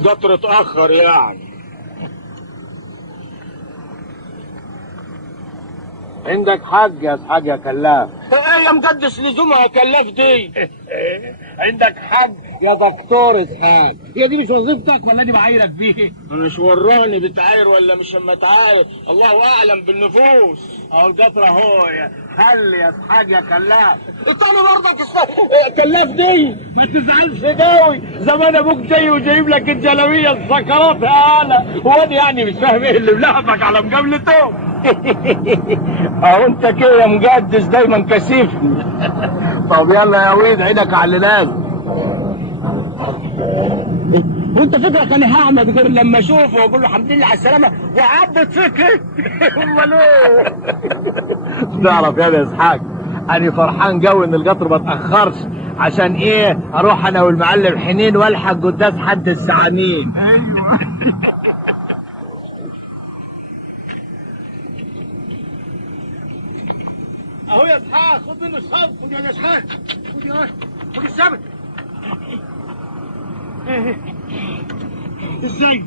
القطر اتأخر يعني. عندك حق يا اسحاق يا كلاف. ايه يا مقدس لزومها يا كلاف دي؟ عندك حق يا دكتور اسحاق. هي دي مش وظيفتك ولا دي بعايرك بيه؟ انا مش وراني بتعاير ولا مش اما تعاير، الله اعلم بالنفوس. اهو القطر اهو يا حل يا اسحاق يا كلاف. التاني برضك كلاف دي. ما تزعلش قوي، زمان ابوك جاي وجايب لك الجلابيه السكرات يا انا. هو انا يعني مش فاهم ايه اللي ملعبك على مقابلته؟ اهو انت كده يا مقدس دايما كسيفني. طب يلا يا ولد عينك على اللي لازم. وانت فكرك انا هعمل غير لما اشوفه واقول له الحمد لله على السلامه وعبت فكرك؟ امال ايه؟ تعرف يا اسحاق انا فرحان قوي ان القطر ما اتاخرش، عشان ايه اروح انا والمعلم حنين والحق قداس حد السعانين. ايوه. اهو يا اسحاق خد منه الصوت. خد يا اسحاق، خد يا خد السبت. ازاي؟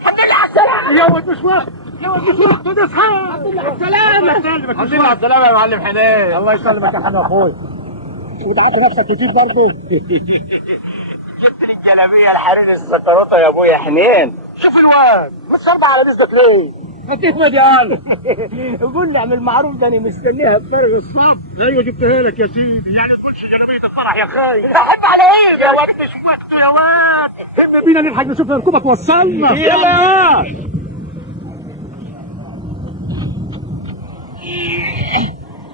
الحمد لله على السلامه. يا ولد مش وقت، يا ولد مش وقت. خد يا اسحاق. الحمد لله على السلامه. الحمد لله على السلامه يا معلم حنين. الله يسلمك يا حبيبي اخوي. وتعبت نفسك كتير برضه. جبت لي الجلابيه الحرير السكروته يا ابويا حنين. شوف الواد متصربع على رزقك ليه؟ هتهمد يا قلب. قول لي اعمل معروف ده انا مستنيها بفارغ الصبر. ايوه جبتها لك يا سيدي، يعني تقولش جلابيه الفرح يا خاي. احب على ايه يا واد؟ مش وقته يا واد. هم بينا نلحق نشوف ركوبه توصلنا. يلا يا واد.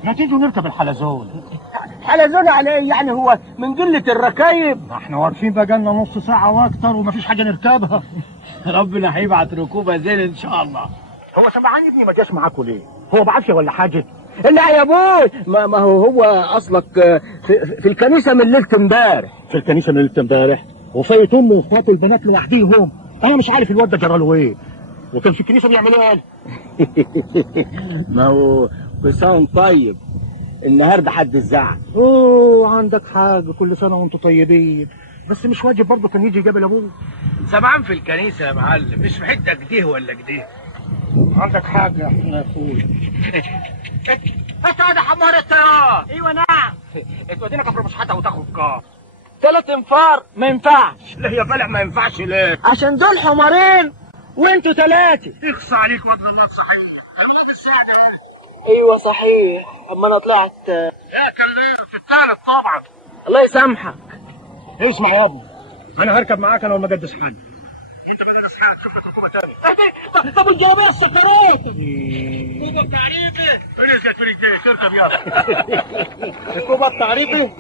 ما تيجوا نركب الحلزون. حلزون عليه يعني؟ هو من قله الركايب. احنا واقفين بقالنا نص ساعه واكتر ومفيش حاجه نركبها. ربنا هيبعت ركوبه زين ان شاء الله. هو سمعان ابني ما جاش معاكوا ليه؟ هو بعافيه ولا حاجه؟ لا يا ابوي، ما هو اصلك في الكنيسه من ليله امبارح. في الكنيسه من ليله امبارح وفايت امه واخواته البنات لوحديهم. انا مش عارف الواد ده جرى له ايه. وكان في الكنيسه بيعمل ايه قال؟ ما هو بسان طيب، النهارده حد الزعل. اوه عندك حاجه، كل سنه وانتم طيبين. بس مش واجب برضه كان يجي يقابل ابوه؟ سمعان في الكنيسه يا معلم، مش في حته كده ولا كده. عندك حاجه يا اخويا. انت قاعد حمار الطيران. ايوه نعم. تودينا كفر مشحته وتاخد كار 3 انفار ما ينفعش. لا يا بلع ما ينفعش ليه؟ عشان دول حمارين وانتوا 3. اخصى عليك واد الله صحيح. اولاد السعد ايوه صحيح. اما انا طلعت يا كلام في الثالث طبعا. الله يسامحك. اسمع يا ابني، انا هركب معاك انا والمجدس حاج. انت بدل اصحابك شوف لك ركوبه ثانيه. طب الجلابيه السكرات. ركوبه التعريفه. فريق فريق تركب يلا. ركوبه التعريفه.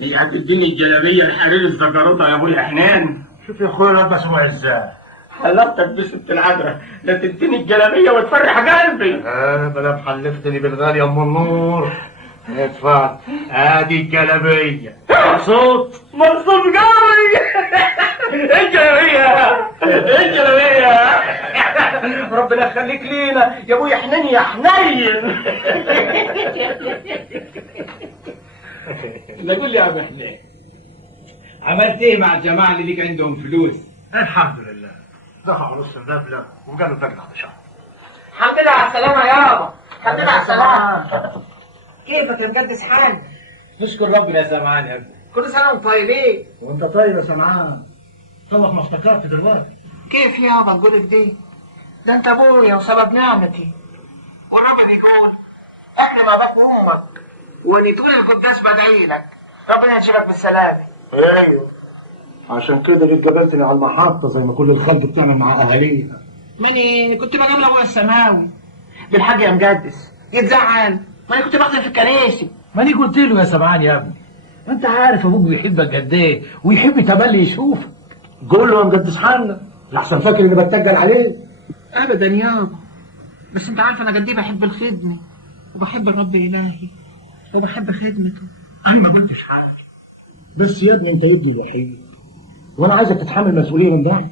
هي هتديني الجلابيه الحرير الزكروطه يا ابويا حنان؟ شوف يا اخويا الواد مسموع ازاي. حلفتك بست العذراء، لا تديني الجلابيه وتفرح قلبي. بلا حلفتني بالغالي يا ام النور. ادفع ادي الجلابيه. مبسوط قوي. الجلابيه الجلابيه. ربنا يخليك لينا يا ابويا حنين يا حنين. لا قول لي يا ابو حنين، عملت ايه مع الجماعه اللي ليك عندهم فلوس؟ الحمد لله، دفعوا نص المبلغ وقالوا تقطع شهر. الحمد لله على السلامه يابا. الحمد لله على السلامه. كيفك يا مقدس حاج؟ نشكر ربنا يا سمعان يا ابني. كل سنة وانتم طيبين. وانت طيب يا سمعان. توك ما افتكرت دلوقتي. كيف يابا تقول كده؟ ده انت ابويا وسبب نعمتي. وربنا يقول احنا مع باب امك ونتقول القداس بدعي لك ربنا يشفيك بالسلامة. ايوه عشان كده جيت قابلتني على المحطة زي ما كل الخلق بتعمل مع اهاليها. ماني كنت بجامل ابويا السماوي بالحاج يا مقدس يتزعل. ماني كنت بخدم في الكنيسة. ماني قلت له يا سمعان يا ابني، ما انت عارف ابوك بيحبك قد ايه ويحب تملي يشوفك. قول له يا مقدس حالنا لحسن فاكر اني بتجل عليه. ابدا يابا، بس انت عارف انا قد ايه بحب الخدمة وبحب الرب الهي وبحب خدمته. انا ما قلتش حاجة، بس يا ابني انت ابني الوحيد وانا عايزك تتحمل مسؤولية من بعد.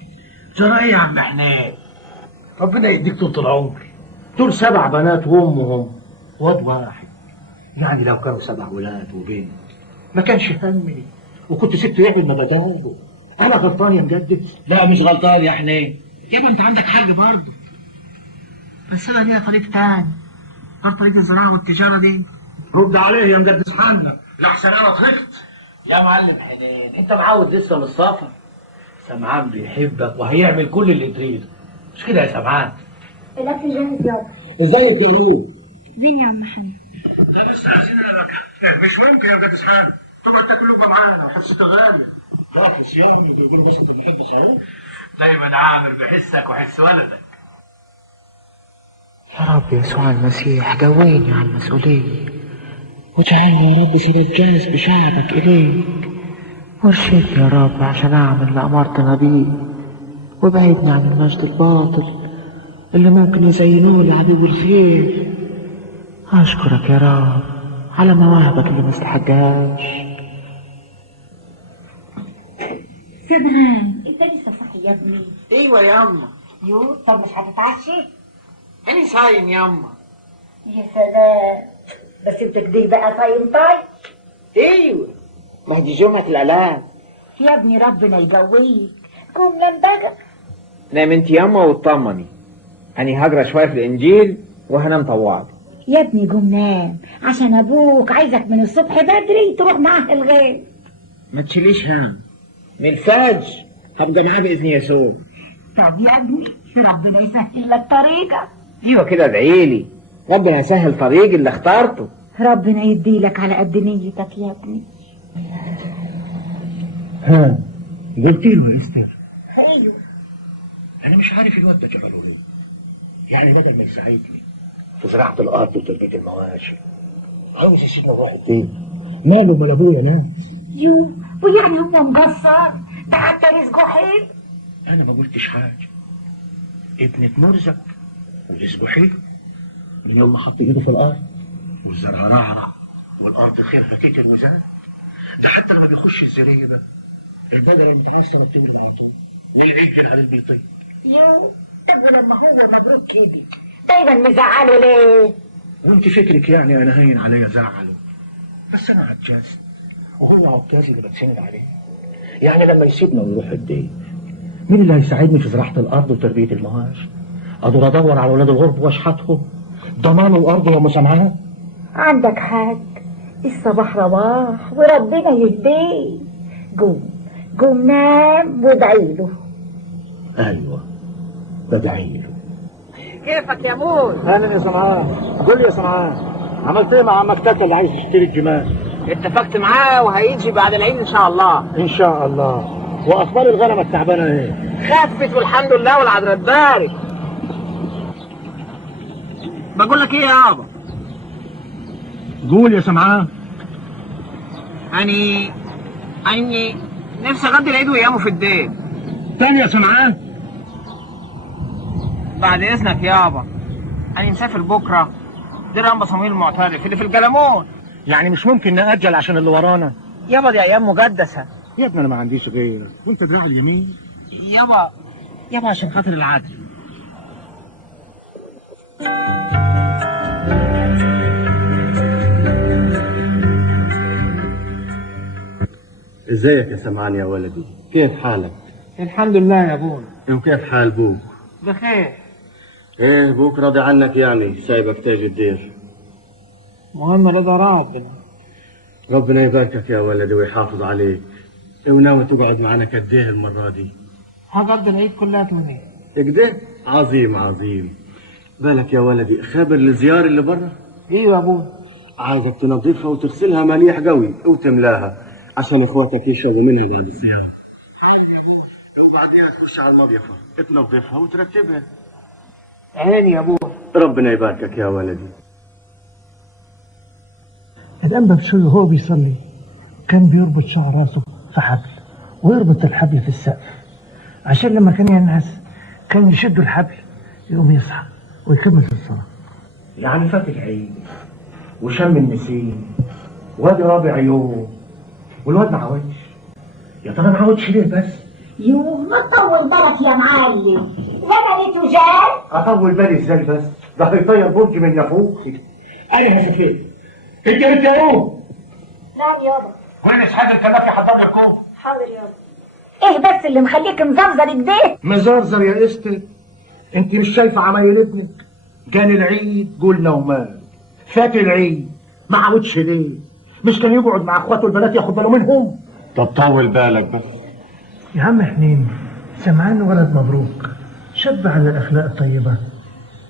جرى ايه يا عم حنان؟ ربنا يديك طول العمر. دول 7 بنات وامهم واد واحد، يعني لو كانوا 7 ولاد وبنت ما كانش همي وكنت سبته يعمل ما بداله. انا غلطان يا مجدد؟ لا مش غلطان يا حنين. يابا انت عندك حق برضه، بس انا ليا طريق تاني غير طريق الزراعه والتجاره دي. رد عليه يا مجدد حنا، لحسن انا ضحكت. يا معلم حنين انت معود لسه من السفر. سمعان بيحبك وهيعمل كل اللي تريده، مش كده يا سمعان؟ الاكل جاهز يابا. ازيك يا روح؟ فين يا عم حمد؟ لا لسه عايزين لك. مش ممكن يا مجدد حنا تقعد تاكل لقمه معانا وحصه الغالي. لا في صيام بيقولوا بس انت بتحب صحيح؟ دايما عامل بحسك وحس ولدك. يا رب يسوع المسيح قويني على المسؤوليه، واجعلني يا رب سبب جاهز بشعبك اليك، وارشدني يا رب عشان اعمل اللي امرتنا بيه، وابعدني عن المجد الباطل اللي ممكن يزينوه لعدو الخير. اشكرك يا رب على مواهبك اللي ما استحقهاش. سمعان انت لسه صاحي يا ابني؟ ايوه يا اما. يو طب مش هتتعشى؟ انا صايم يا اما. يا سلام، بس انت كده بقى صايم طيب. ايوه، ما دي جمعة الالام. يا ابني ربنا يقويك، قوم نام بقى. نام انت ياما واطمني، انا هقرا شويه في الانجيل وهنام طوال. يا ابني قوم نام عشان ابوك عايزك من الصبح بدري تروح معاه الغيط. ما تشيليش هم، من الفجر هبقى معاه باذن يسوع. طب يا ابني ربنا يسهل لك طريقك. ايوه كده ادعيلي ربنا يسهل طريق اللي اخترته. ربنا يديلك على قد نيتك يا ابني. ها قلت له يا استاذ؟ ايوه. انا مش عارف الواد ده جراله ايه، يعني بدل ما يساعدني في زراعه الارض وتربيه المواشي عاوز يسيبنا نروح الدين. ماله مال ابويا ناس؟ يو ويعني هو مقصر؟ ده حتى رزقه حلو. انا ما قلتش حاجه، ابنك مرزق ورزقه حلو من يوم ما حط ايده في الارض والزرع رعرع والارض خيرها كتر وزاد. ده حتى لما بيخش الزريبه البقره المتعصره بتولد على طول من العجل على البيطين. يو طب ولما هو مبروك كده دايما مزعله ليه؟ وانت فكرك يعني انا هين عليا زعله؟ بس انا عجاز وهو عكاز اللي بتسند عليه. يعني لما يسيبنا ويروح الدين مين اللي هيساعدني في زراعه الارض وتربيه المواشي؟ اقدر ادور على اولاد الغرب واشحتهم ضمان الارض وهم سامعاها؟ عندك حق، الصباح رباح وربنا يهديه. قوم نام وادعي له. ايوه بدعي له. كيفك يا موز؟ اهلا يا سمعان. قول لي يا سمعان، عملت ايه مع عمك تاتا اللي عايز يشتري الجمال؟ اتفقت معاه وهيجي بعد العيد ان شاء الله. ان شاء الله. واخبار الغنم التعبانه ايه؟ خفت والحمد لله والعذراء تبارك. بقول لك ايه يا يابا؟ قول يا سمعان. اني نفسي اقضي العيد وايامه في الدين. تاني يا سمعان؟ بعد اذنك يابا، انا مسافر بكره دير انبا صمويل المعترف اللي في الجلمون. يعني مش ممكن نأجل عشان اللي ورانا؟ يابا دي ايام مقدسه. يا ابني انا ما عنديش غيرك، وانت دراع اليمين. يابا عشان خاطر العدل. ازيك يا سمعان يا ولدي؟ كيف حالك؟ الحمد لله يا ابونا. وكيف حال بوك؟ بخير. ايه بوك راضي عنك يعني سايبك تاج الدير؟ مهم رضا ربنا. ربنا يباركك يا ولدي ويحافظ عليك. وناوي تقعد معنا قد ايه المرة دي؟ هقضي العيد كلها منين؟ كده؟ عظيم عظيم. بالك يا ولدي خابر الزيار اللي برا؟ ايوه يا ابونا. عايزك تنظفها وتغسلها مليح قوي وتملاها عشان اخواتك يشربوا منها بعد الزيارة. وبعدين تخش على المضيفة تنظفها وترتبها. عيني يا ابونا. ربنا يباركك يا ولدي. الأنبا بشوي وهو بيصلي كان بيربط شعر راسه في حبل ويربط الحبل في السقف عشان لما كان ينعس كان يشد الحبل يقوم يصحى ويكمل في الصلاة. يعني فات العيد وشم النسيم وادي رابع يوم والواد ما عودش. يا ترى ما عودش ليه بس؟ يو ما تطول بالك يا معلم، زمنته جاي. اطول بالي ازاي بس؟ ده هيطير برج من يفوق. انا هسافر. انت قوم. نعم يابا. كويس حاجه الكنافي حضر لي الكوب. حاضر يابا. ايه بس اللي مخليك مزرزر كده؟ مزرزر يا استر، انت مش شايفه عمايل ابنك؟ كان العيد قلنا ومال، فات العيد ما عودش ليه؟ مش كان يقعد مع اخواته البنات ياخد باله منهم؟ طب طول بالك بس. يا عم حنين، سمعان ولد مبروك، شاب على الأخلاق الطيبة،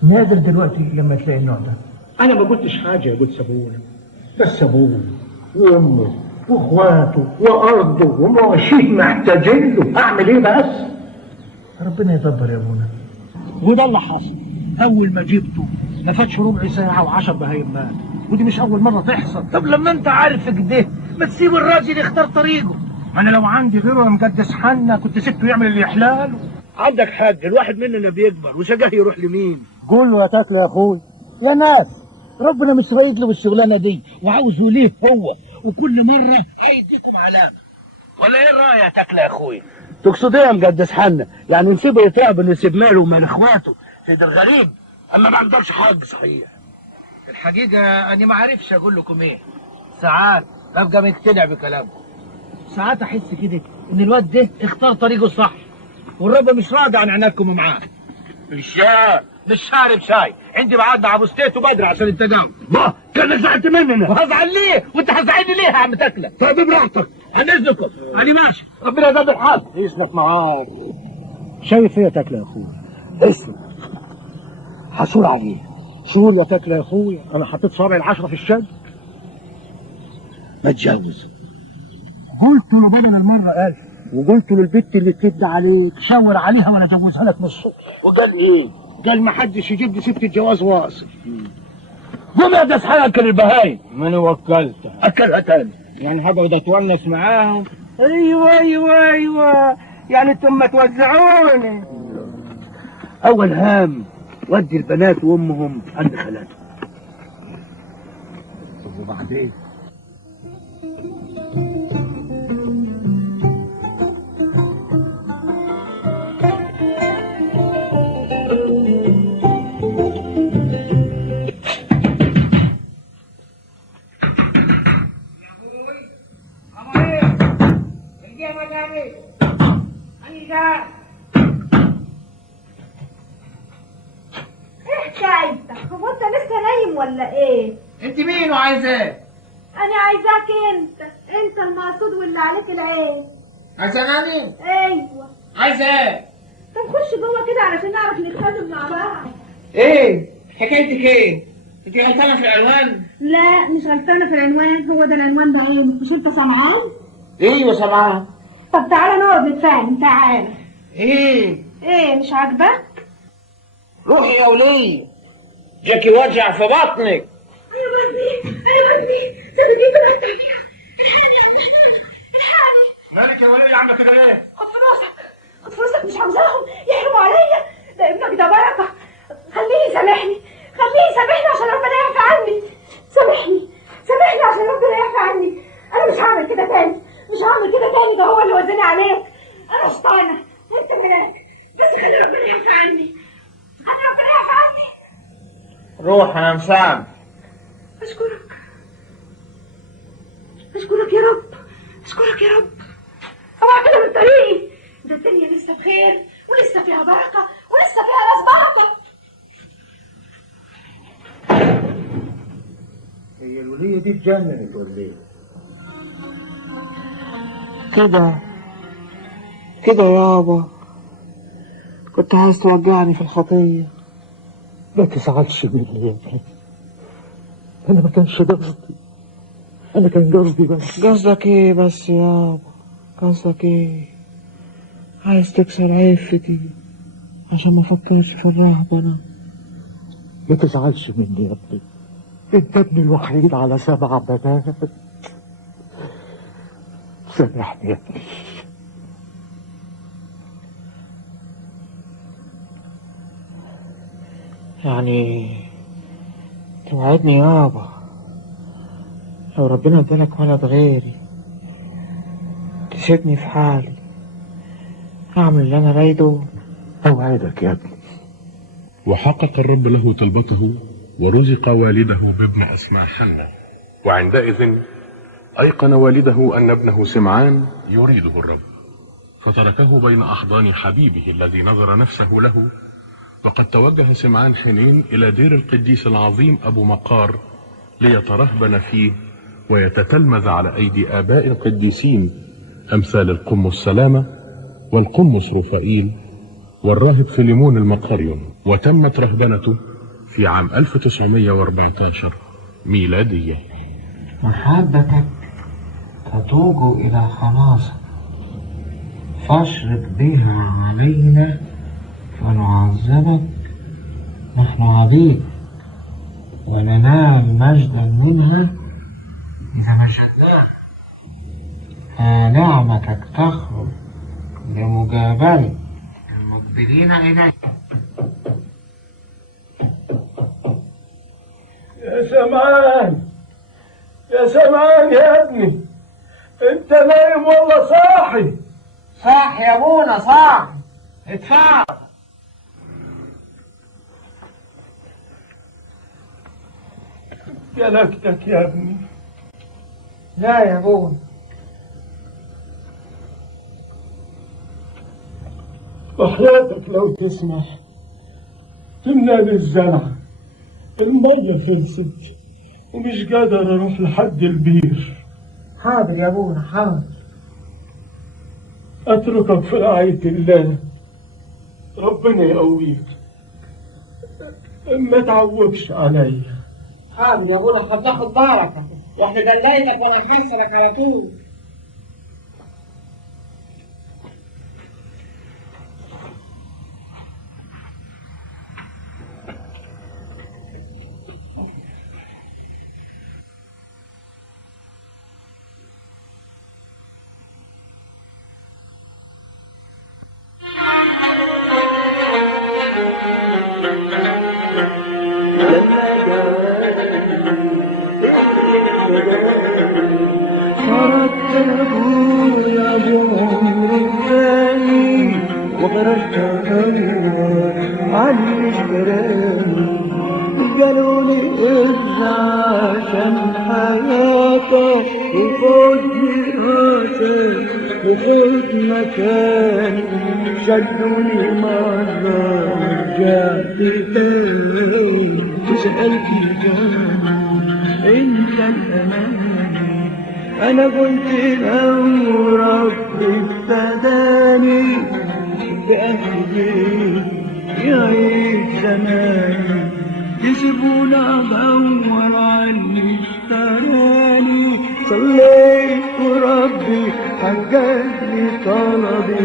نادر دلوقتي لما تلاقي النوع ده. انا ما قلتش حاجه يا قدس ابونا، بس ابوه وامه واخواته وارضه ومواشيه محتاجين له، اعمل ايه بس؟ ربنا يدبر يا ابونا. وده اللي حصل. اول ما جبته ما فاتش ربع ساعه و10 بهايم مات، ودي مش اول مره تحصل. طب لما انت عارف كده ما تسيب الراجل يختار طريقه. ما انا لو عندي غيره يا مقدس حنا كنت سبته يعمل اللي يحلاله. عندك حق، الواحد مننا بيكبر وشجاه يروح لمين؟ قول له يا تاكل يا اخوي. يا ناس، ربنا مش رايد له بالشغلانه دي وعاوزه ليه هو، وكل مره هيديكم علامه. ولا ايه الراي يا تاكل يا اخوي؟ تقصد ايه يا مقدس حنا؟ يعني نسيبه يتعب نسيب ماله ومال اخواته سيد الغريب، اما ما عندهمش حق صحيح. الحقيقة أنا ما عارفش أقول لكم إيه. ساعات ببقى مقتنع بكلامكم، ساعات أحس كده إن الواد ده اختار طريقه الصح، والرب مش راضي عن عنادكم معاه. مش شارب شاي، عندي ميعاد مع أبو ستيت وبدري عشان التجاوب. بقى كان زعلت مننا. وهزعل ليه؟ وأنت هتزعلني ليه يا عم تاكله؟ طيب براحتك. عن إذنكم، أنا ماشي. ربنا يدبر الحال. يسلك معاك. شايف ايه يا تاكله يا اخويا؟ اسمع، حصول عليه. شور يا تاكله يا اخويا، انا حطيت صابعي ال10 في الشج. ما اتجوز. قلت له بدل المره 1000، وقلت له البت اللي تبدا عليك شاور عليها وانا اجوزها لك من الصبح. وقال ايه؟ قال ما حدش يجيب لي ست الجواز واصل. قوم يا دس حالك البهايم. من وكلتها اكلها تاني. يعني هقعد اتونس معاهم. ايوه يعني انتم ما توزعوني. اول هام ودي البنات وامهم عند خالاتهم. وبعدين هو انت لسه نايم ولا ايه؟ انت مين وعايزه ايه؟ انا عايزاك انت المقصود واللي عليك العين. عايزه ناني؟ ايوه. عايزه ايه؟ طب خش جوه كده علشان نعرف نتكلم مع بعض. ايه؟ حكايتك ايه؟ انت غلطانه في العنوان؟ لا مش غلطانه في العنوان، هو ده العنوان بعينه، مش انت سمعان؟ ايوه سامعاه. طب تعالى نقعد نتفاهم، تعالى. ايه؟ ايه مش عاجبك؟ روحي يا وليه، جاكي وجع في بطنك. ايوه ودي صدقني كده هتعملها. الحقني يا عم الحقني. مالك يا وليه عامله كده ليه؟ خد فلوسك مش عاوزاهم يحرموا عليا، ده ابنك ده بركه. خليه يسامحني عشان ربنا يعفى عني. سامحني عشان ربنا يعفى عني. انا مش هعمل كده تاني، ده هو اللي وزني عليك. انا شطانه انت ملاك، بس خلي ربنا يعفى عني. روح انا مسام. اشكرك يا رب. اوعى كده من طريقي، ده الدنيا لسه بخير ولسه فيها بركه ولسه فيها ناس بركه. هي الوليه دي اتجننت ولا ايه؟ كده يابا، كنت عايز توجعني في الخطيه. ما تزعلش مني يا ابني، انا ما كانش قصدي، انا كان قصدي بس. قصدك ايه بس يابا؟ قصدك ايه؟ عايز تكسر عفتي عشان ما افكرش في الرهبنه. ما تزعلش مني يا ابني، انت ابني الوحيد على 7 بنات. سامحني يا ابني. يعني توعدني يابا لو ربنا ادالك ولد غيري تسيبني في حالي، هعمل اللي انا رايده. اوعدك يا ابني. وحقق الرب له طلبته ورزق والده بابن أسماء حنة، وعندئذ أيقن والده أن ابنه سمعان يريده الرب، فتركه بين أحضان حبيبه الذي نظر نفسه له. وقد توجه سمعان حنين إلى دير القديس العظيم أبو مقار ليترهبن فيه ويتتلمذ على أيدي آباء القديسين أمثال القمص سلامة والقمص رفائيل والراهب فيليمون المقاريون. وتمت رهبنته في عام 1914 ميلادية. محبتك تتوج إلى خلاصك، فاشرق بها علينا فنعذبك نحن عبيد، وننال مجدا منها إذا مجدناك. نعمتك تخرج لمجابلة المقبلين إليك. يا سمعان، يا سمعان يا ابني، انت نايم ولا صاحي؟ صاحي يا ابونا صاحي. اتفضل. جلكتك يا ابني. لا يا ابونا. وحياتك لو تسمح تمنى للزرع، المية خلصت ومش قادر اروح لحد البير. حاضر يا ابونا حاضر. اتركك في رعاية الله، ربنا يقويك، ما تعوقش عليا. حاضر يا ابونا، هتاخد بركة واحنا دليتك وانا كسرك على طول. وخرجت أدور على الكرام، قالوا لي ارجع عشان حياتك وخد راسك وخد مكاني. شدوني مرة رجعت تاني وسألت جاني انت الأماني. أنا قلت لو ربي ابتداني بأهلي يعيش زماني، يسيبوني أدور عني اشتراني. صليت وربي حقق لي طلبي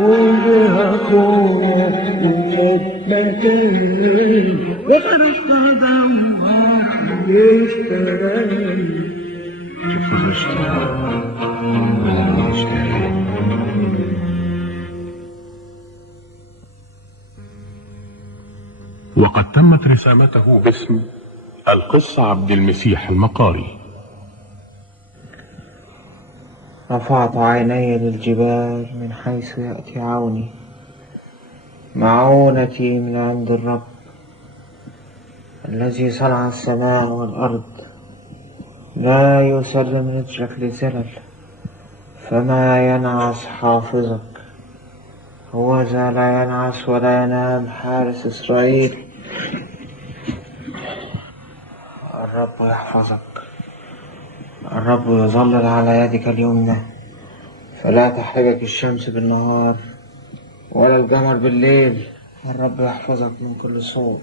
وجه أخويا وخد مكاني، وخرجت أدور اشتراني. وقد تمت رسامته باسم القس عبد المسيح المقاري. رفعت عيني للجبال من حيث يأتي عوني، معونتي من عند الرب الذي صنع السماء والأرض. لا يسلم رجلك للزلل، فما ينعس حافظك. هوذا لا ينعس ولا ينام حارس إسرائيل. الرب يحفظك، الرب يظلل على يدك اليمنى، فلا تحرجك الشمس بالنهار ولا القمر بالليل. الرب يحفظك من كل سوء،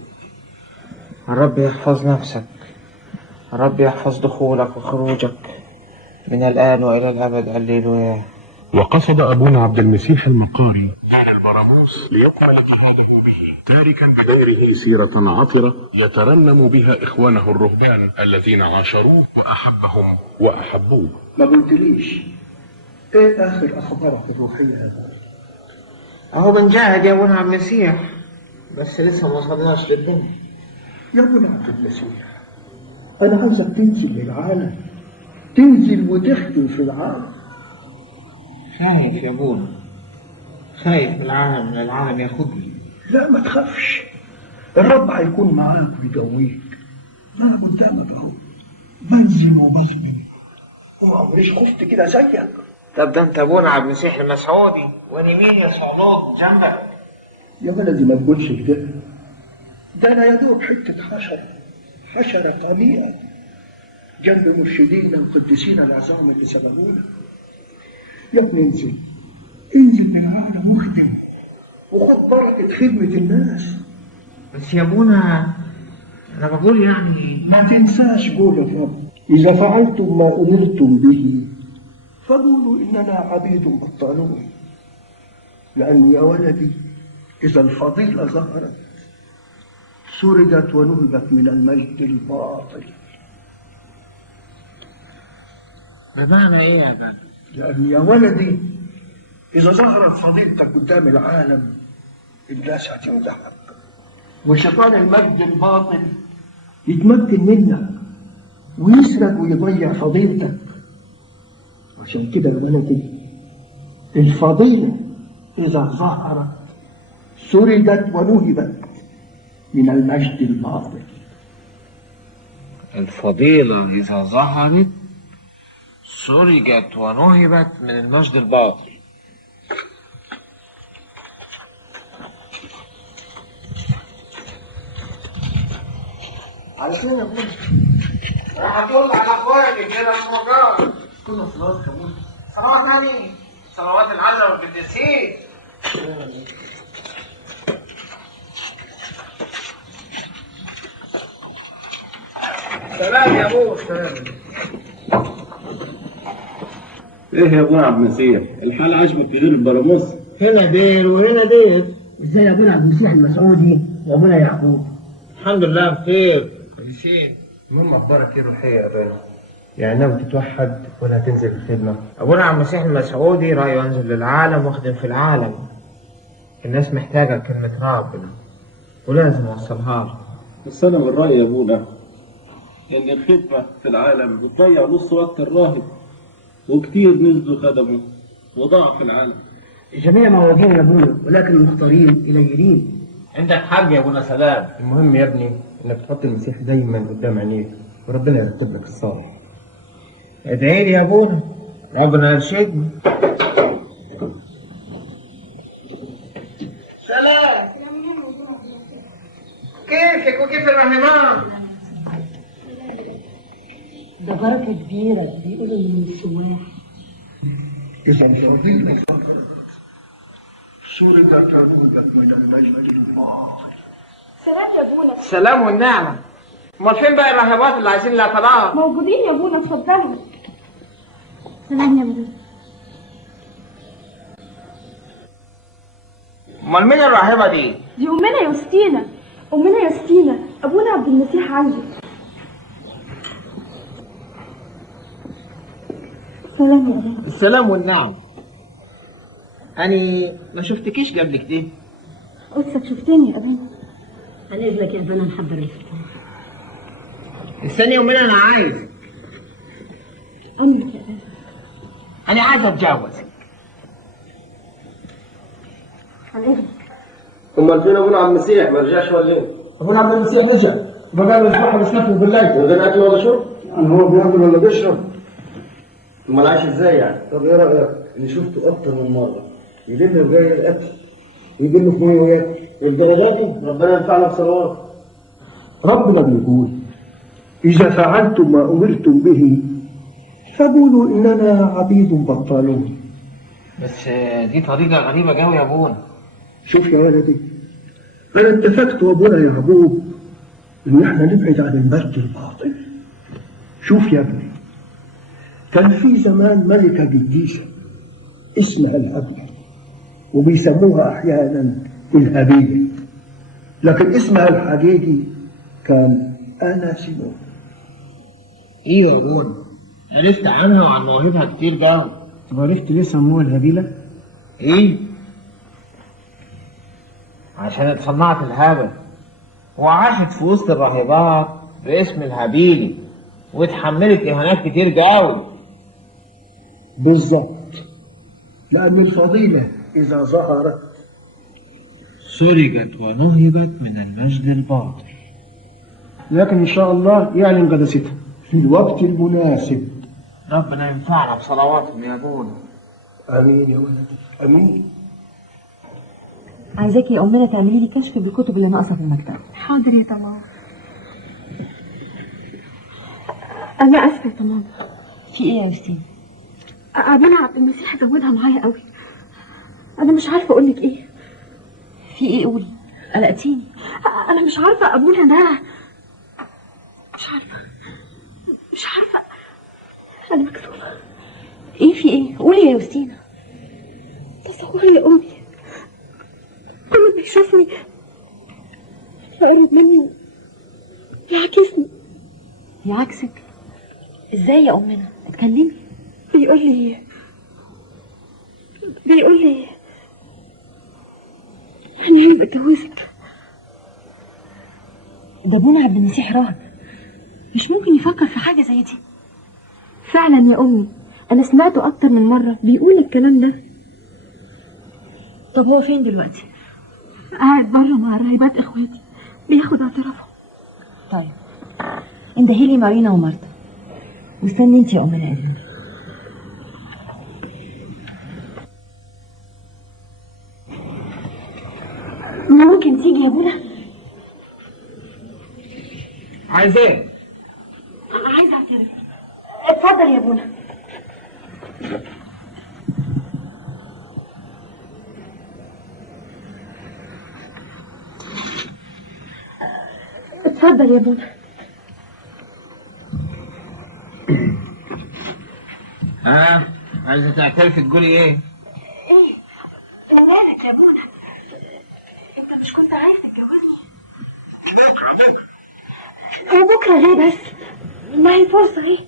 الرب يحفظ نفسك، الرب يحفظ دخولك وخروجك من الآن وإلى الأبد. هللويا. وقصد أبونا عبد المسيح المقاري دير البراموس ليكمل جهاده به، تاركا بديره سيرة عطرة يترنم بها إخوانه الرهبان الذين عاشروه وأحبهم وأحبوه. ما قلتليش ايه آخر أخبارك الروحية هذا؟ أهو بنجاهد يا أبونا عبد المسيح، بس لسه ما وصلناش للدنيا. يا ابن عبد المسيح، أنا عاوزك تنزل للعالم، تنزل وتخدم في العالم. خايف يا أبونا، خايف من العالم، من العالم ياخدني. لا ما تخافش، الرب هيكون معاك ويقويك. ما قدامك أهو، بنزل وبصبر، مش خفت كده زيك. طب ده انت ابونا عبد المسيح المسعودي، وانا مين يا صعلوك جنبك؟ يا ولدي ما تقولش كده، ده انا يا دوب حته حشره قميئه جنب مرشدينا وقديسينا العظام اللي سبقونا. يا ابني انزل من العالم واخدم وخد بركه خدمه الناس. بس يا ابونا انا بقول يعني ما تنساش قول الرب: اذا فعلتم ما امرتم به فقولوا اننا عبيد بطالون. لانه يا ولدي اذا الفضيله ظهرت سرقت ونهبت من المجد الباطل. بمعنى ايه يا بابا؟ لأن يا ولدي إذا ظهرت فضيلتك قدام العالم الناس هتمدحك، وشيطان المجد الباطل يتمكن منك ويسرق ويضيع فضيلتك. عشان كده يا ولدي الفضيلة إذا ظهرت سرقت ونهبت من المجد الباطل. الفضيلة إذا ظهرت سرقت ونهبت من المجد الباطل. على كده يا ابونا راح اطل على اخواتي كده المرات كنا صلوات كمان. صلوات هاني، صلوات العلة والقديسين. سلام يا ابوه. سلام. ايه يا ابونا عبد المسيح، الحال عجبك في دير البراموس؟ هنا دير وهنا دير. ازاي ابونا عبد المسيح المسعودي وابونا يعقوب؟ الحمد لله بخير كويسين. المهم اخبارك ايه روحيه يا ابونا؟ يعني ناوي تتوحد ولا تنزل الخدمه؟ ابونا عبد المسيح المسعودي رايه انزل للعالم واخدم في العالم. الناس محتاجه كلمه ربنا ولازم اوصلها لها. بس انا من رايي يا ابونا ان الخدمه في العالم بتضيع نص وقت الراهب، وكتير نزلوا خدموا وضاع في العالم. الجميع موجودين يا ابونا ولكن المختارين قليلين. عندك حق يا ابونا سلام. المهم يا ابني انك تحط المسيح دايما قدام عينيك وربنا يرتب لك الصالح. ادعي لي يا ابونا ربنا يرشدني. سلام، كيفك وكيف الرحمن؟ ده بركة كبيرة بيقولوا من السواح. إذا الفضيلة سرقت ونهبت من المجد الباطل. سلام يا ابونا. السلام والنعمة. امال فين بقى الراهبات اللي عايزين لها طلاق؟ موجودين يا ابونا، اتفضلوا. سلام يا ابونا. امال مين الراهبة دي؟ دي امنا يوستينا. امنا يوستينا ابونا عبد المسيح عندي. سلام يا ابونا. السلام والنعم. أنا ما شفتكيش قبل كده. قدسك شفتني يا ابونا. هنزلك يا ابونا نحضر الفطار. استني يومين أنا عايز. أمك يا ابونا. أنا عايز أتجوزك. هنزلك. امال فين ابونا عبد المسيح ما رجعش ولا ايه؟ ابونا عبد المسيح رجع بقى له اسبوع مش ناكل بالليل. من غير اكل ولا شرب؟ يعني هو بياكل ولا بيشرب؟ امال عايش ازاي يعني؟ طب ايه رايك؟ اللي شفته اكتر من مره يلم وجاي الاكل يجيب له في ميه وياكل. الدرجات دي ربنا ينفعنا بصلوات. ربنا بيقول: إذا فعلتم ما أمرتم به فقولوا إننا عبيد بطالون. بس دي طريقة غريبة قوي يا ابونا. شوف يا ولدي، أنا اتفقت وأبونا يعقوب إن إحنا نبعد عن المجد الباطل. شوف يا ابني، كان في زمان ملكة قديسة اسمها الهبية، وبيسموها أحيانا الهبية، لكن اسمها الحقيقي كان أناسيموس. ايوه يا ابونا، عرفت عنها وعن مواهبها كتير قوي. طب عرفت ليه سموها الهبيلة؟ ايه؟ عشان اتصنعت الهبل وعاشت في وسط الراهبات باسم الهبيلي واتحملت اهانات كتير قوي. بالظبط، لأن الفضيلة إذا ظهرت سرقت ونهبت من المجد الباطل. لكن إن شاء الله يعلن قداستها في الوقت المناسب. ربنا ينفعنا بصلواتهم يا ابونا. امين يا ولدي امين. عايزاكي يا امنا تعملي لي كشف بالكتب اللي ناقصه في المكتبه. حاضر يا تمام. انا اسفه يا تمام. في ايه يا يوستين؟ ابونا عبد المسيح زودها معايا قوي. انا مش عارفه اقول لك ايه. في ايه؟ قولي، قلقتيني. انا مش عارفه ابونا ده، مش عارفه انا مكتوبه. ايه في ايه؟ قولي يا يوستينا. تصوري يا امي، كل ما يشوفني يقرب مني يعكسني. يعكسك؟ ازاي يا امنا؟ اتكلمي. بيقول لي انا عايز اتجوزك. ده ابونا عبد المسيح راهب، مش ممكن يفكر في حاجه زي دي. فعلا يا امي، انا سمعته اكتر من مره بيقول الكلام ده. طب هو فين دلوقتي؟ قاعد بره مع الراهبات اخواتي بياخد اعترافهم. طيب اندهيلي مارينا ومارتا، واستني انت يا امنا اذن. ممكن تيجي يا ابونا؟ عايز ايه؟ عايزه اعترف. اتفضل يا ابونا. اتفضل يا ابونا. عايزه تعترفي تقولي ايه؟ ايه مالك يا ابونا؟ انت مش كنت عايز تتجوزني؟ بكره ليه بس؟ ما هي فرصه ايه؟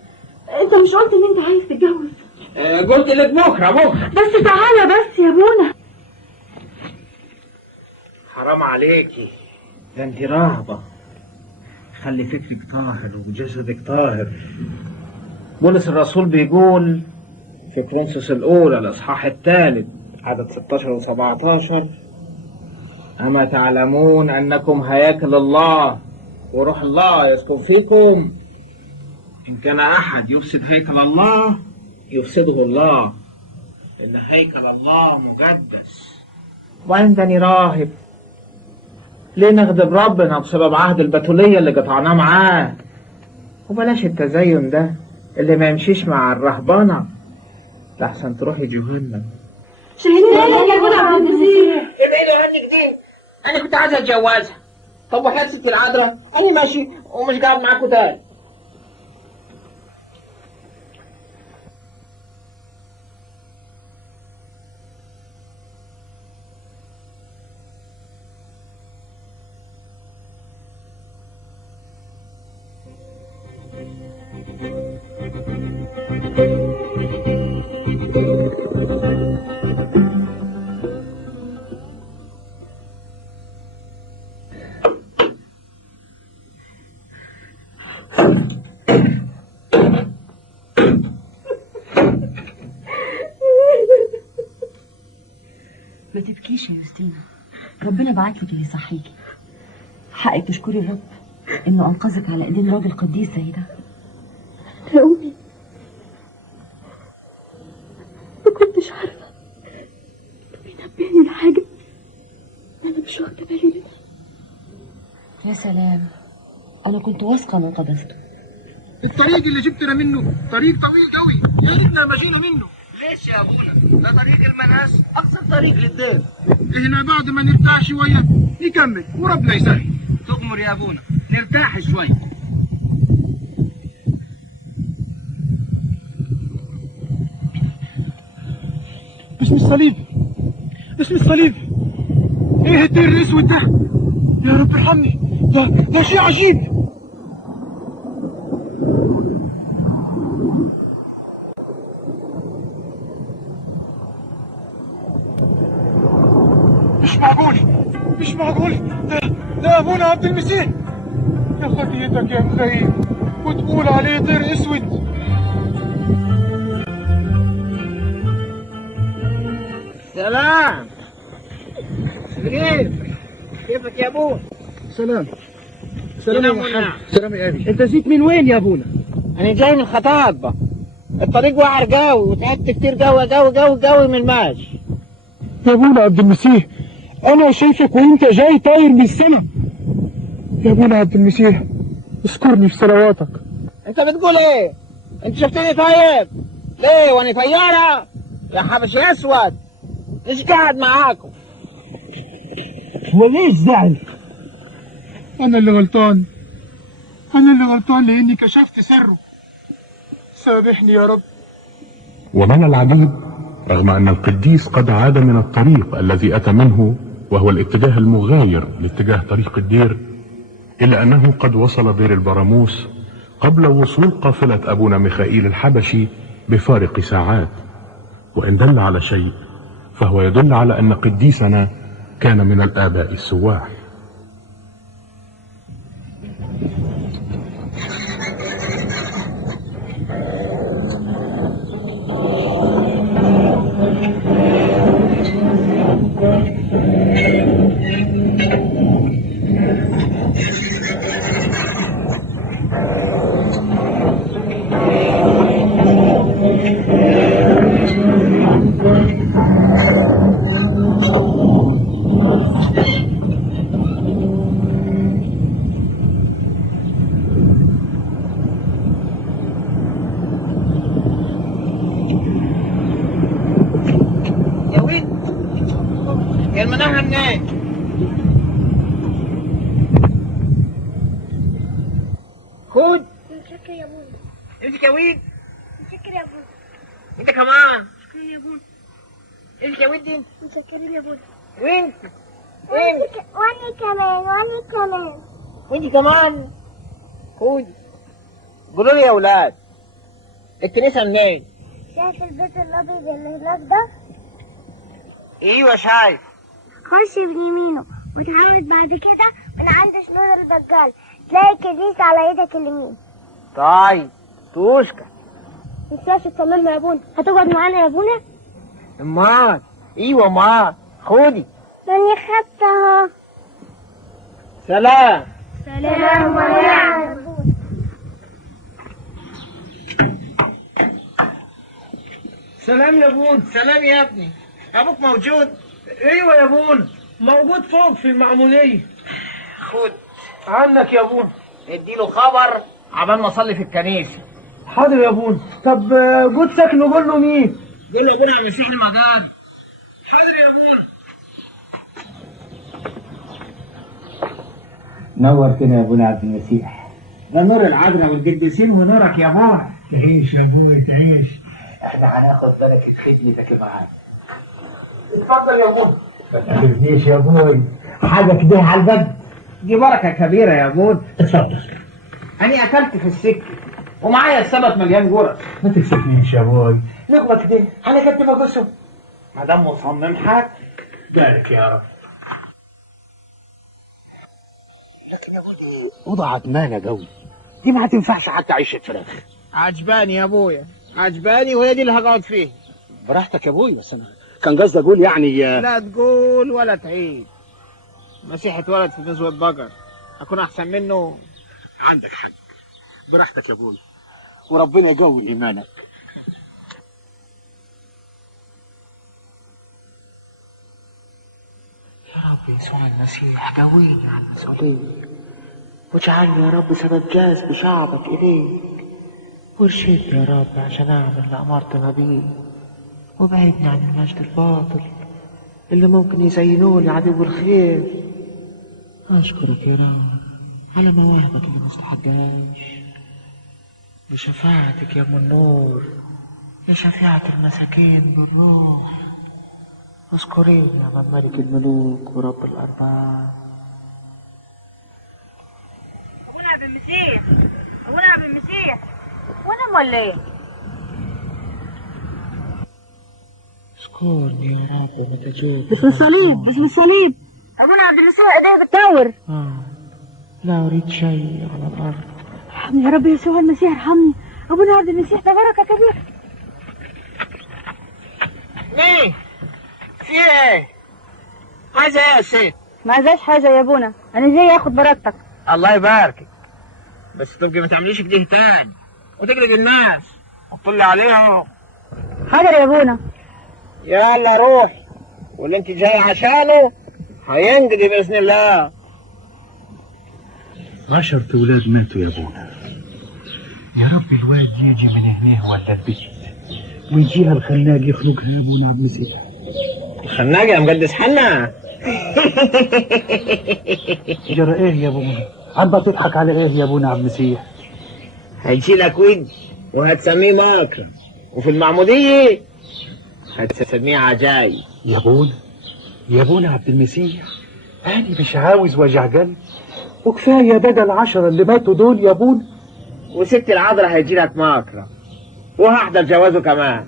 انت مش قلت ان انت عايز تتجوز؟ قلت لك بكره. بس تعالى بس يا ابونا. حرام عليكي، ده انت راهبه. خلي فكرك طاهر وجسدك طاهر. بولس الرسول بيقول في كورنثوس الاولى الاصحاح الثالث عدد 16 و17: اما تعلمون انكم هياكل الله وروح الله يسكن فيكم، ان كان احد يفسد هيكل الله يفسده الله، ان هيكل الله مقدس. وعندني راهب، ليه نغضب ربنا بسبب عهد البتولية اللي قطعناه معاه؟ وبلاش التزين ده اللي ما يمشيش مع الرهبانة لحسن تروحي جهنم. شاهدين يا ابونا عبد المسيح. ابعدوا عني كده، انا كنت عايز اتجوزها. طب وحياة ست العذراء انا ماشي ومش قاعد معاكم تاني. ما تبكيش يا يوستينا، ربنا بعت لك اللي يصحيكي. حقك تشكري الرب انه انقذك على ايدين راجل قديس زي ده. يا امي، ما كنتش عارفه بينبهني لحاجه انا مش واخده بالي منها. يا سلام، انا كنت واثقه من قداسته. الطريق اللي جبتنا منه طريق طويل قوي، يا ريتنا مشينا منه. ليش يا ابونا؟ ده طريق المناس اقصر طريق للدين. هنا بعد ما نرتاح شويه نكمل وربنا يسهل. تؤمر يا ابونا نرتاح شوي. اسم الصليب، اسم الصليب. ايه الدير الاسود ده؟ يا رب ارحمني، ده شيء عجيب. مش معقول، ده ابونا عبد المسيح. يا خديتك يا مخيم وتقول عليه دير اسود. سلام سليم، كيفك يا ابونا؟ سلام سلام يا حاج. سلام يا ابي. انت جيت من وين يا ابونا؟ انا جاي من خطابة. الطريق وعر قوي وتعبت كتير قوي قوي قوي قوي من الماشي. يا ابونا عبد المسيح، انا شايفك وانت جاي طاير من السما. يا ابونا عبد المسيح اذكرني في صلواتك. انت بتقول ايه؟ انت شفتني طيب؟ ليه وانا طيارة؟ يا حبشي اسود مش قاعد معاكم. وليش زعل؟ انا اللي غلطان، لاني كشفت سره. سامحني يا رب. ومن العجيب رغم أن القديس قد عاد من الطريق الذي أتى منه وهو الاتجاه المغاير لاتجاه طريق الدير، إلا أنه قد وصل دير البراموس قبل وصول قافلة أبونا ميخائيل الحبشي بفارق ساعات. وإن دل على شيء فهو يدل على أن قديسنا كان من الآباء السواح. يا وين؟ يا المناهة هناك. خد. متشكر يا ابونا. امسك يا وين. متشكر يا ابونا. انت كمان. متشكر يا ابونا. امسك يا وين. متشكرين يا ابونا. وين؟ واني كمان. وانت كمان. خد. قولوا لي يا اولاد، الكنيسة منين؟ شايف البيت الابيض اللي هناك ده؟ ايوه شايف. خش بيمينه وتعود بعد كده من عند شنور الدجال، تلاقي الكنيسة على ايدك اليمين. طيب توشكا. متنساش تطمنا يا ابونا. هتقعد معانا يا ابونا؟ امال. ايوه امال. خدي. ماني خدتها. سلام. سلام ونعم. سلام يا ابونا. سلام يا ابني. ابوك موجود؟ ايوه يا ابونا، موجود فوق في المعمودية. خد عنك يا ابونا. اديله خبر عبال ما اصلي في الكنيسة. حاضر يا ابونا. طب جوزك نقول له مين؟ قول له ابونا عم يسيح المجال. حاضر يا ابونا. نورتنا يا ابونا عبد المسيح. ده نور العذراء والقديسين ونورك يا ابونا. تعيش يا ابوي تعيش. احنا هناخد بركة خدمتك معانا. اتفضل يا ابونا. ما تاخذنيش يا ابوي، حاجه كده على الباب. دي بركة كبيرة يا ابونا. اتفضل. أنا أكلت في السكة ومعايا السبت مليان جرس. ما تكسفنيش يا ابوي. نخبة كده أنا كنت بقصه. ما دام مصمم حاج بارك يا رب. أوضة عتمانة قوي، دي ما هتنفعش حتى عيشة فراخ. عجباني يا أبويا، عجباني وهي دي اللي هقعد فيها. براحتك يا ابوي، بس أنا كان قصدي أقول يعني لا تقول ولا تعيد. مسيح اتولد في نزوة بقر، أكون أحسن منه؟ عندك حق. براحتك يا ابوي، وربنا يقوي إيمانك. يا رب يسوع المسيح قويني على المسؤولية، واجعلني يا رب سبب جاذب شعبك إليك، وارشدني يا رب عشان أعمل اللي أمرتنا بيه، وابعدني عن المجد الباطل اللي ممكن يزينوه لي عدو الخير. أشكرك يا رب على مواهبك اللي مستحقهاش، بشفاعتك يا ام النور، يا شفيعة المساكين بالروح. اذكريني يا من ملك الملوك ورب الأرباب. ابونا عبد المسيح، ابونا عبد المسيح، وانا ولا ايه؟ اذكرني يا رب متى جئت. باسم الصليب، باسم الصليب. ابونا عبد المسيح ايديه بتنور. لا اريد شيء على الارض. ارحمني يا رب يسوع المسيح، ارحمني. ابونا عبد المسيح ده بركه كبيره. مين؟ في ايه؟ عايزه ايه يا سيد؟ ما عايزاش حاجه يا ابونا، انا جاي اخد بركتك. الله يباركك، بس تبقي ما تعمليش كده تاني وتقلق الناس. طل عليهم. حاضر يا ابونا. يلا روح، واللي انت جاي عشانه هينقضي باذن الله. 10 أولاد ماتوا يا ابونا. يا رب الواد يجي من هنيه ولا البيت ويجيها الخلاق يخلقها يا ابونا عبد المسيح. الخناق يا مقدس حنا. جرى ايه يا ابونا؟ عم تضحك على ايه يا ابونا عبد المسيح؟ هيجي لك ود وهتسميه ماكرم، وفي المعمودية هتسميه عجايب. يا ابونا يا ابونا عبد المسيح، انا مش عاوز وجع قلب، وكفايه بدل 10 اللي ماتوا دول يا ابونا. وست العذراء هيجي لك ماكرم، وهحضر جوازه كمان.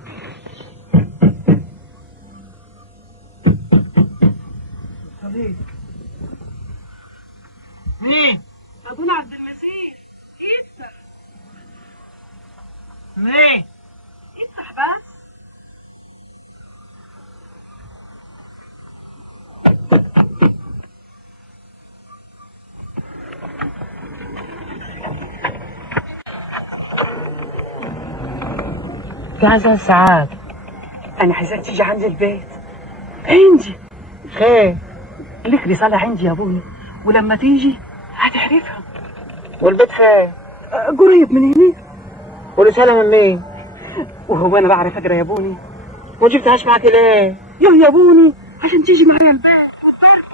مين؟ ابونا عبد المسيح. افتح. مين؟ افتح بس. تعال سعاد، أنا عايزاك تيجي عند البيت. عندي خير؟ لك رسالة عندي يا أبوي، ولما تيجي هتعرفها. والبيت خير؟ قريب من هنا. ورسالة من مين؟ وهو أنا بعرف أقرأ يا أبوني؟ وجبتهاش معك ليه؟ يا أبوني عشان تيجي معايا البيت وتضرب.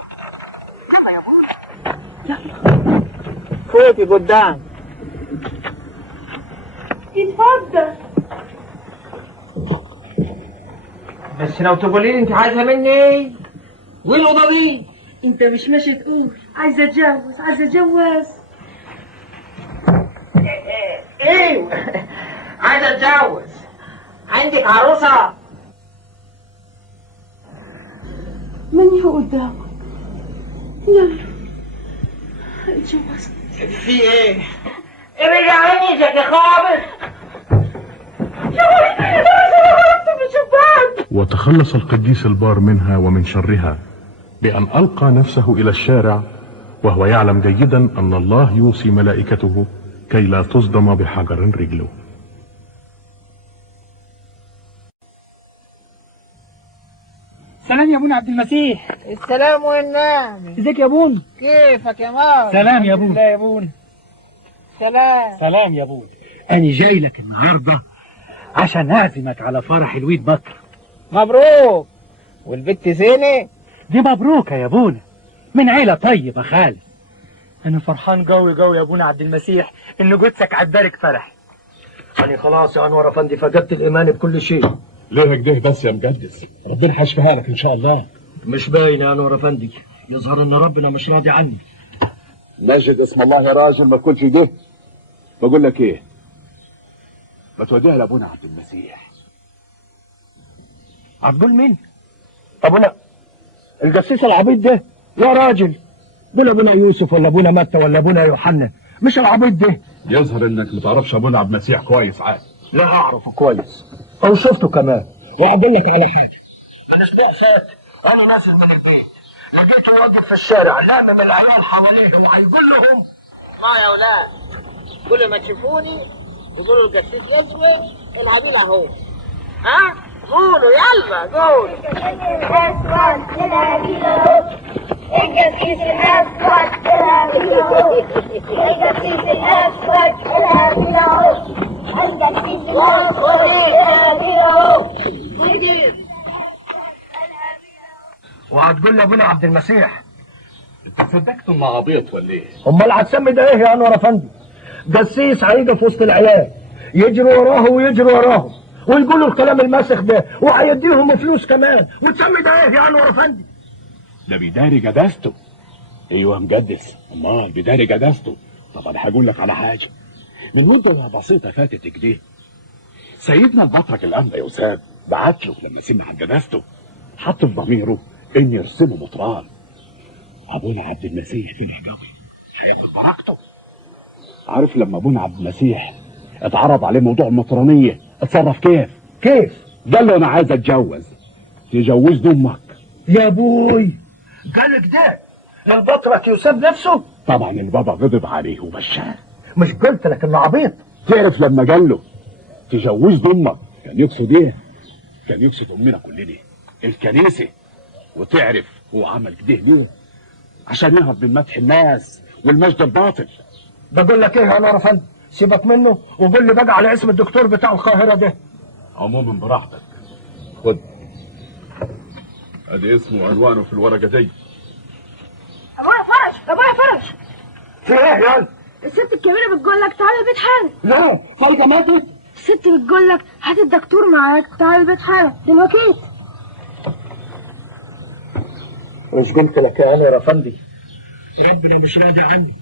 يلا يا أبوني، يلا. فوتي قدام. اتفضل. بس لو تقولي لي انت عايزه مني وين الاوضه دي؟ انت مش ماشي تقول عايزه اتجوز عايزه اتجوز. ايوه عايزه اتجوز. عندك عروسه؟ من هو قدامك؟ يلا اتجوز. في ايه؟ ارجع عينيك يا خابر. وتخلص القديس البار منها ومن شرها بأن ألقى نفسه إلى الشارع، وهو يعلم جيدا أن الله يوصي ملائكته كي لا تصدم بحجر رجله. سلام يا أبونا عبد المسيح. السلام والنعم. ازيك يا أبونا؟ كيفك يا مار؟ سلام يا أبونا. لا يا أبونا. سلام. سلام يا أبونا. أنا جاي لك النهارده عشان أعزمك على فرح الويد بكر. مبروك. والبت زينة؟ دي مبروكة يا أبونا، من عيلة طيبة خالص. أنا فرحان قوي قوي يا أبونا عبد المسيح إن جثتك عبارك فرح. أنا خلاص يا أنور أفندي فقدت الإيمان بكل شيء. ليه كده بس يا مقدس؟ ربنا هيشفيها لك إن شاء الله. مش باين يا أنور أفندي، يظهر إن ربنا مش راضي عني. مجد اسم الله يا راجل، ما تكونش ده. بقول لك ايه، ما توديها لابونا عبد المسيح. عبدول مين؟ أبونا القسيس العبيط ده يا راجل. دول أبونا يوسف ولا أبونا متى ولا أبونا يوحنا، مش العبيط ده. يظهر انك ما تعرفش ابونا عبد المسيح كويس. عاد لا أعرفه كويس أو شفته كمان. وأقول لك على حاجة، أنا أسبوع فات أنا نازل من البيت لقيته واقف في الشارع لامم العيال حواليه وهيقول لهم ما يا اولاد، كل ما تشوفوني يقولوا القسيس يسوى العبيد اهو. ها؟ قولوا يلا قولوا. الأسود العبيد أهو، القسيس الأسود العبيد أهو، القسيس الأسود العبيد أهو، القسيس الأسود العبيد أهو. وهتقول لأبونا عبد المسيح انت صدقت انه عبيط ولا ايه؟ امال هتسمي ده ايه يا انور افندي؟ قسيس هيجي في وسط العيال يجري وراه ويجري وراهم ويقولوا الكلام الماسخ ده وهيديهم فلوس كمان، وتسمي ده ايه يا انور افندي؟ ده بيداري جداسته. ايوه مقدس، امال بيداري جداسته. طب انا هقول لك على حاجه. من مده بسيطه فاتت كده سيدنا البطرك الانبا يوساب بعت له لما سمع جداسته، حط في ضميره ان يرسمه مطران. ابونا عبد المسيح فرح قوي، هياخد بركته. عارف لما ابونا عبد المسيح اتعرض عليه موضوع المطرانيه اتصرف كيف؟ قال له انا عايز اتجوز، تجوزني امك. يا ابوي قالك ده للبطرك يوسف نفسه؟ طبعا البابا غضب عليه ومشاه. مش قلت لك انه عبيط؟ تعرف لما قال له تجوز امك. كان يقصد ايه؟ كان يقصد امنا كلنا، الكنيسه. وتعرف هو عمل كده ليه؟ عشان يهرب من مدح الناس والمجد الباطل. بقول لك ايه يا نار فندم، سيبك منه وقول لي بقى على اسم الدكتور بتاع القاهره ده. عموما براحتك. خد ادي اسمه وعنوانه في الورقه دي. ابويا فرج، ابويا فرج. في ايه يا الست الكبيره بتقول لك تعالى البيت حالا. لا فرجه ماتت. الست بتقول لك هات الدكتور معاك تعالى البيت حالا دلوقتي. مش قلت لك يا افندي ربنا مش راضي عني.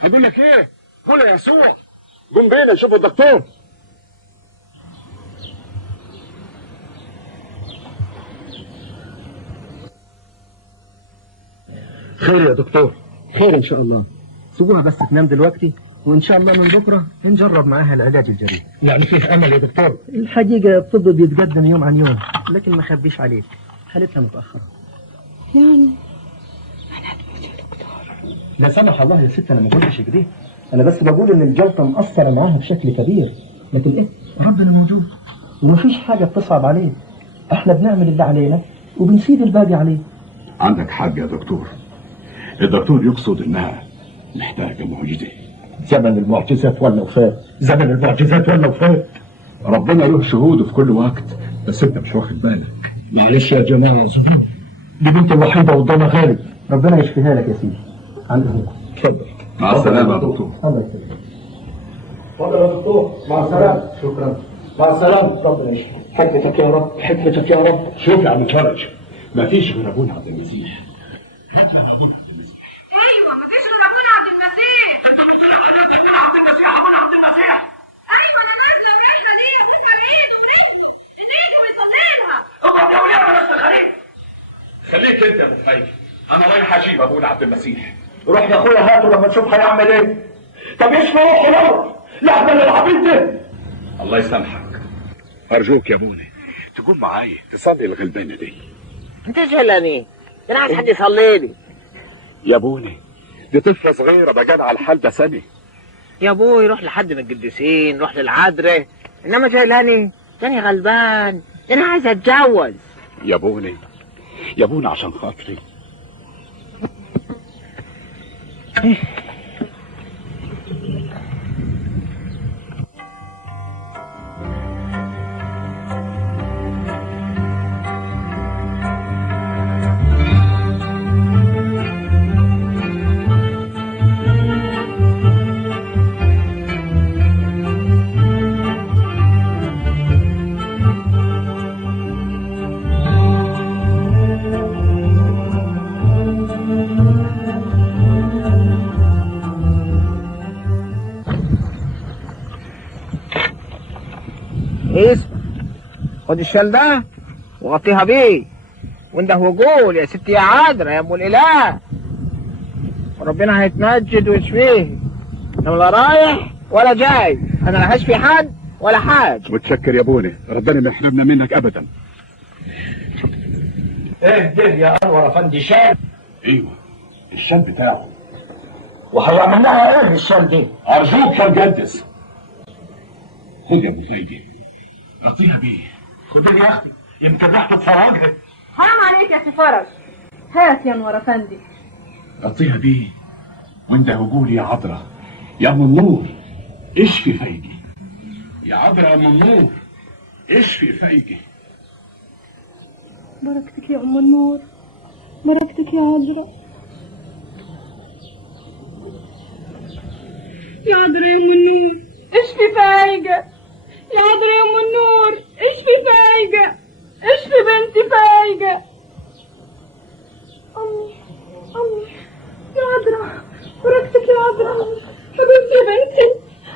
هقول لك ايه؟ قول يا يسوع قوم بينا نشوف الدكتور. خير يا دكتور، خير ان شاء الله. سيبوها بس تنام دلوقتي وان شاء الله من بكره نجرب معاها العلاج الجديد. يعني فيه امل يا دكتور؟ الحقيقه الطب بيتقدم يوم عن يوم، لكن ما اخبيش عليك حالتها متاخره. يعني لا سمح الله يا ست، انا ما قلتش كده، انا بس بقول ان الجلطه مأثره معاها بشكل كبير، لكن ايه ربنا موجود ومفيش حاجه بتصعب عليه. احنا بنعمل اللي علينا وبنسيب الباقي عليه. عندك حق يا دكتور، الدكتور يقصد انها محتاجه معجزه. زمن المعجزات ولا وفات، زمن المعجزات ولا وفات. ربنا له شهوده في كل وقت، بس انت مش واخد بالك. معلش يا جماعه اعذروني، دي بنت الوحيده قدامها غالب. ربنا يشفيها لك يا سيدي. عند اهوك، اتفضل. مع السلامه يا دكتور. الله يسلمك. اتفضل يا دكتور، مع السلامه. شكرا، مع السلامه. ربنا يشفيك. حكمتك يا رب، حكمتك يا رب. شوف يا عم فرج، مفيش غير ابونا عبد المسيح. ايوه مفيش غير ابونا عبد المسيح. انت بتقول ابونا عبد المسيح، ابونا عبد المسيح. ايوه انا نازله ورايحه ليه ابوسها ايده ونيجي نيجي ويصلي لها. اقعد يا ولاد يا خليل. خليك انت يا ابو فايد، انا رايح اجيب ابونا عبد المسيح. روح يا اخويا هاته لما تشوف هيعمل ايه. طب يشفي روحه الاول، لحظه للعبيد ده. الله يسامحك، ارجوك يا ابونا تقوم معايا تصلي الغلبانه دي. انت شلاني، انا عايز حد يصلي لي. يا ابونا دي طفله صغيره بقى على الحال ده سنه. يا ابوي روح لحد من القديسين، روح للعذراء، انما شايلاني تاني غلبان، انا عايز اتجوز. يا ابونا يا ابونا عشان خاطري. اسمع، خد الشال ده وغطيها بيه وانده وقول يا ستي يا عذراء يا ام الاله، وربنا هيتمجد ويشفيه. انا لا رايح ولا جاي، انا لا هشفي حد ولا حاجه. متشكر يا ابونا، ربنا ما يحرمنا منك ابدا. ايه ده يا انور افندي؟ شال؟ ايوه الشال بتاعه. وهيعمل لها ايه الشال دي؟ ارجوك يا مقدس. خد يا ابو فايده غطيها بيه. خد لي يا اختي، يمكن ريحته تفرجها. حرام عليك يا سي فرج، هات يا انور افندي. غطيها بيه وانده وقول يا عذراء يا ام النور اشفي فايدي. يا عذراء يا ام النور اشفي فايدي. بركتك يا ام النور، بركتك يا عذراء. يا عذراء يا ام النور اشفي فايقة، يا عذراء يا ام النور اشفي فايقة، اشفي بنتي فايقة. امي امي يا عذراء، بركتك يا عذراء. حبيبتي يا بنتي،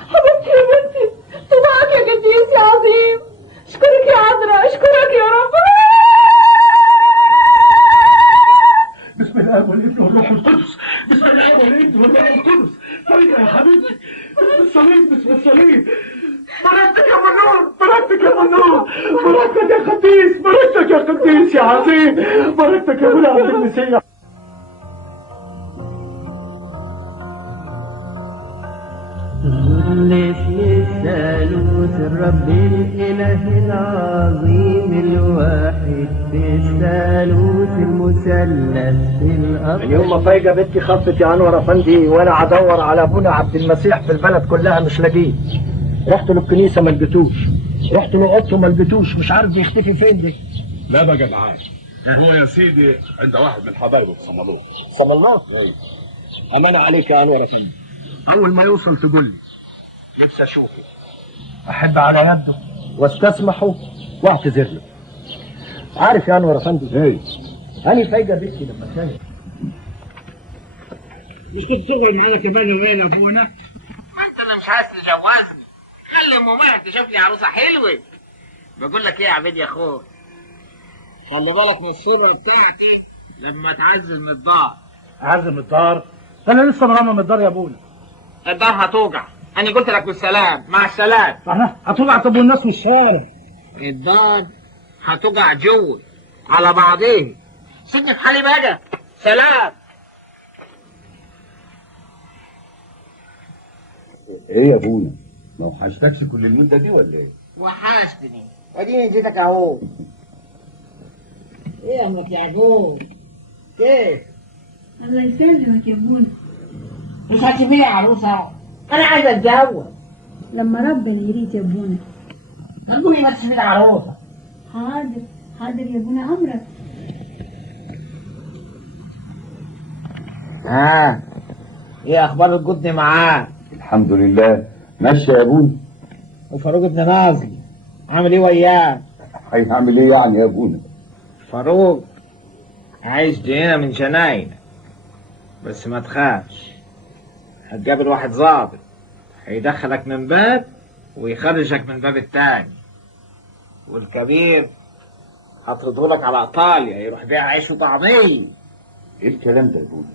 حبيبتي يا بنتي، طبعك يا قديس يا عظيم. اشكرك يا عذراء، اشكرك يا رب. بسم الله والابن والروح القدس، بسم الله والابن والروح القدس. فايدة يا حبيبتي، بسم الصليب بسم الصليب. بركتك يا منور، بركتك يا منور، بركتك يا قديس، بركتك يا قديس يا عظيم، بركتك يا ابونا عبد المسيح. اللي في الثالوث الرب الإله العظيم الواحد في الثالوث المثلث الأقدس. اليوم ما فايقه بنتي خطت يا انور افندي، وانا هدور على ابونا عبد المسيح في البلد كلها مش لاقيه. رحت له الكنيسه ما لقيتوش، رحت له اوضته ما لقيتوش، مش عارف بيختفي فين دي. لا بقى معاك، هو يا سيدي عند واحد من حبايبه في صمالوط. صمالوط؟ ايوه. امانه عليك يا انور افندي، اول ما يوصل تقول لي. نفسي اشوفه، احب على يده واستسمحه واعتذر له. عارف يا انور افندي، ايه انا فايقه بنتي لما كانت مش كنت تقعد معانا كمان يومين يا ابونا؟ ما انت اللي مش عايز تجوزني، خلي ام ماهر تشوف لي عروسه حلوه. بقول لك ايه يا عبيد يا اخويا، خلي بالك من السر بتاعتي لما تعزل من الدار. عزم الدار؟ انا لسه مرمم الدار يا ابونا. الدار هتوجع، انا قلت لك بالسلام، مع السلام. هتوجع طب والناس في الشارع. الدار هتوجع جوه على بعضيه. سيبني في حالي بقى، سلام. ايه يا ابونا، ما وحشتكش كل المده دي ولا ايه؟ وحشتني، اديني جيتك اهو. ايه يا امك يعقوب؟ كيف؟ الله يسلمك يا ابونا. مش هتجيبي لي عروسه؟ انا عايز اتجوز. لما ربنا يريد يا ابونا. قولي بس تجيبي لي عروسه. حاضر حاضر يا ابونا، امرك. ايه اخبار الجدن معاه؟ الحمد لله ماشي يا ابونا. وفاروق ابن نازل عامل ايه وياه؟ هيعمل ايه يعني يا ابونا؟ فاروق عايش هنا من جناين، بس ما تخافش، هتقابل واحد ظابط هيدخلك من باب ويخرجك من باب التاني، والكبير هتردهولك على ايطاليا يروح بيها عيش وطعميه. ايه الكلام ده يا ابونا؟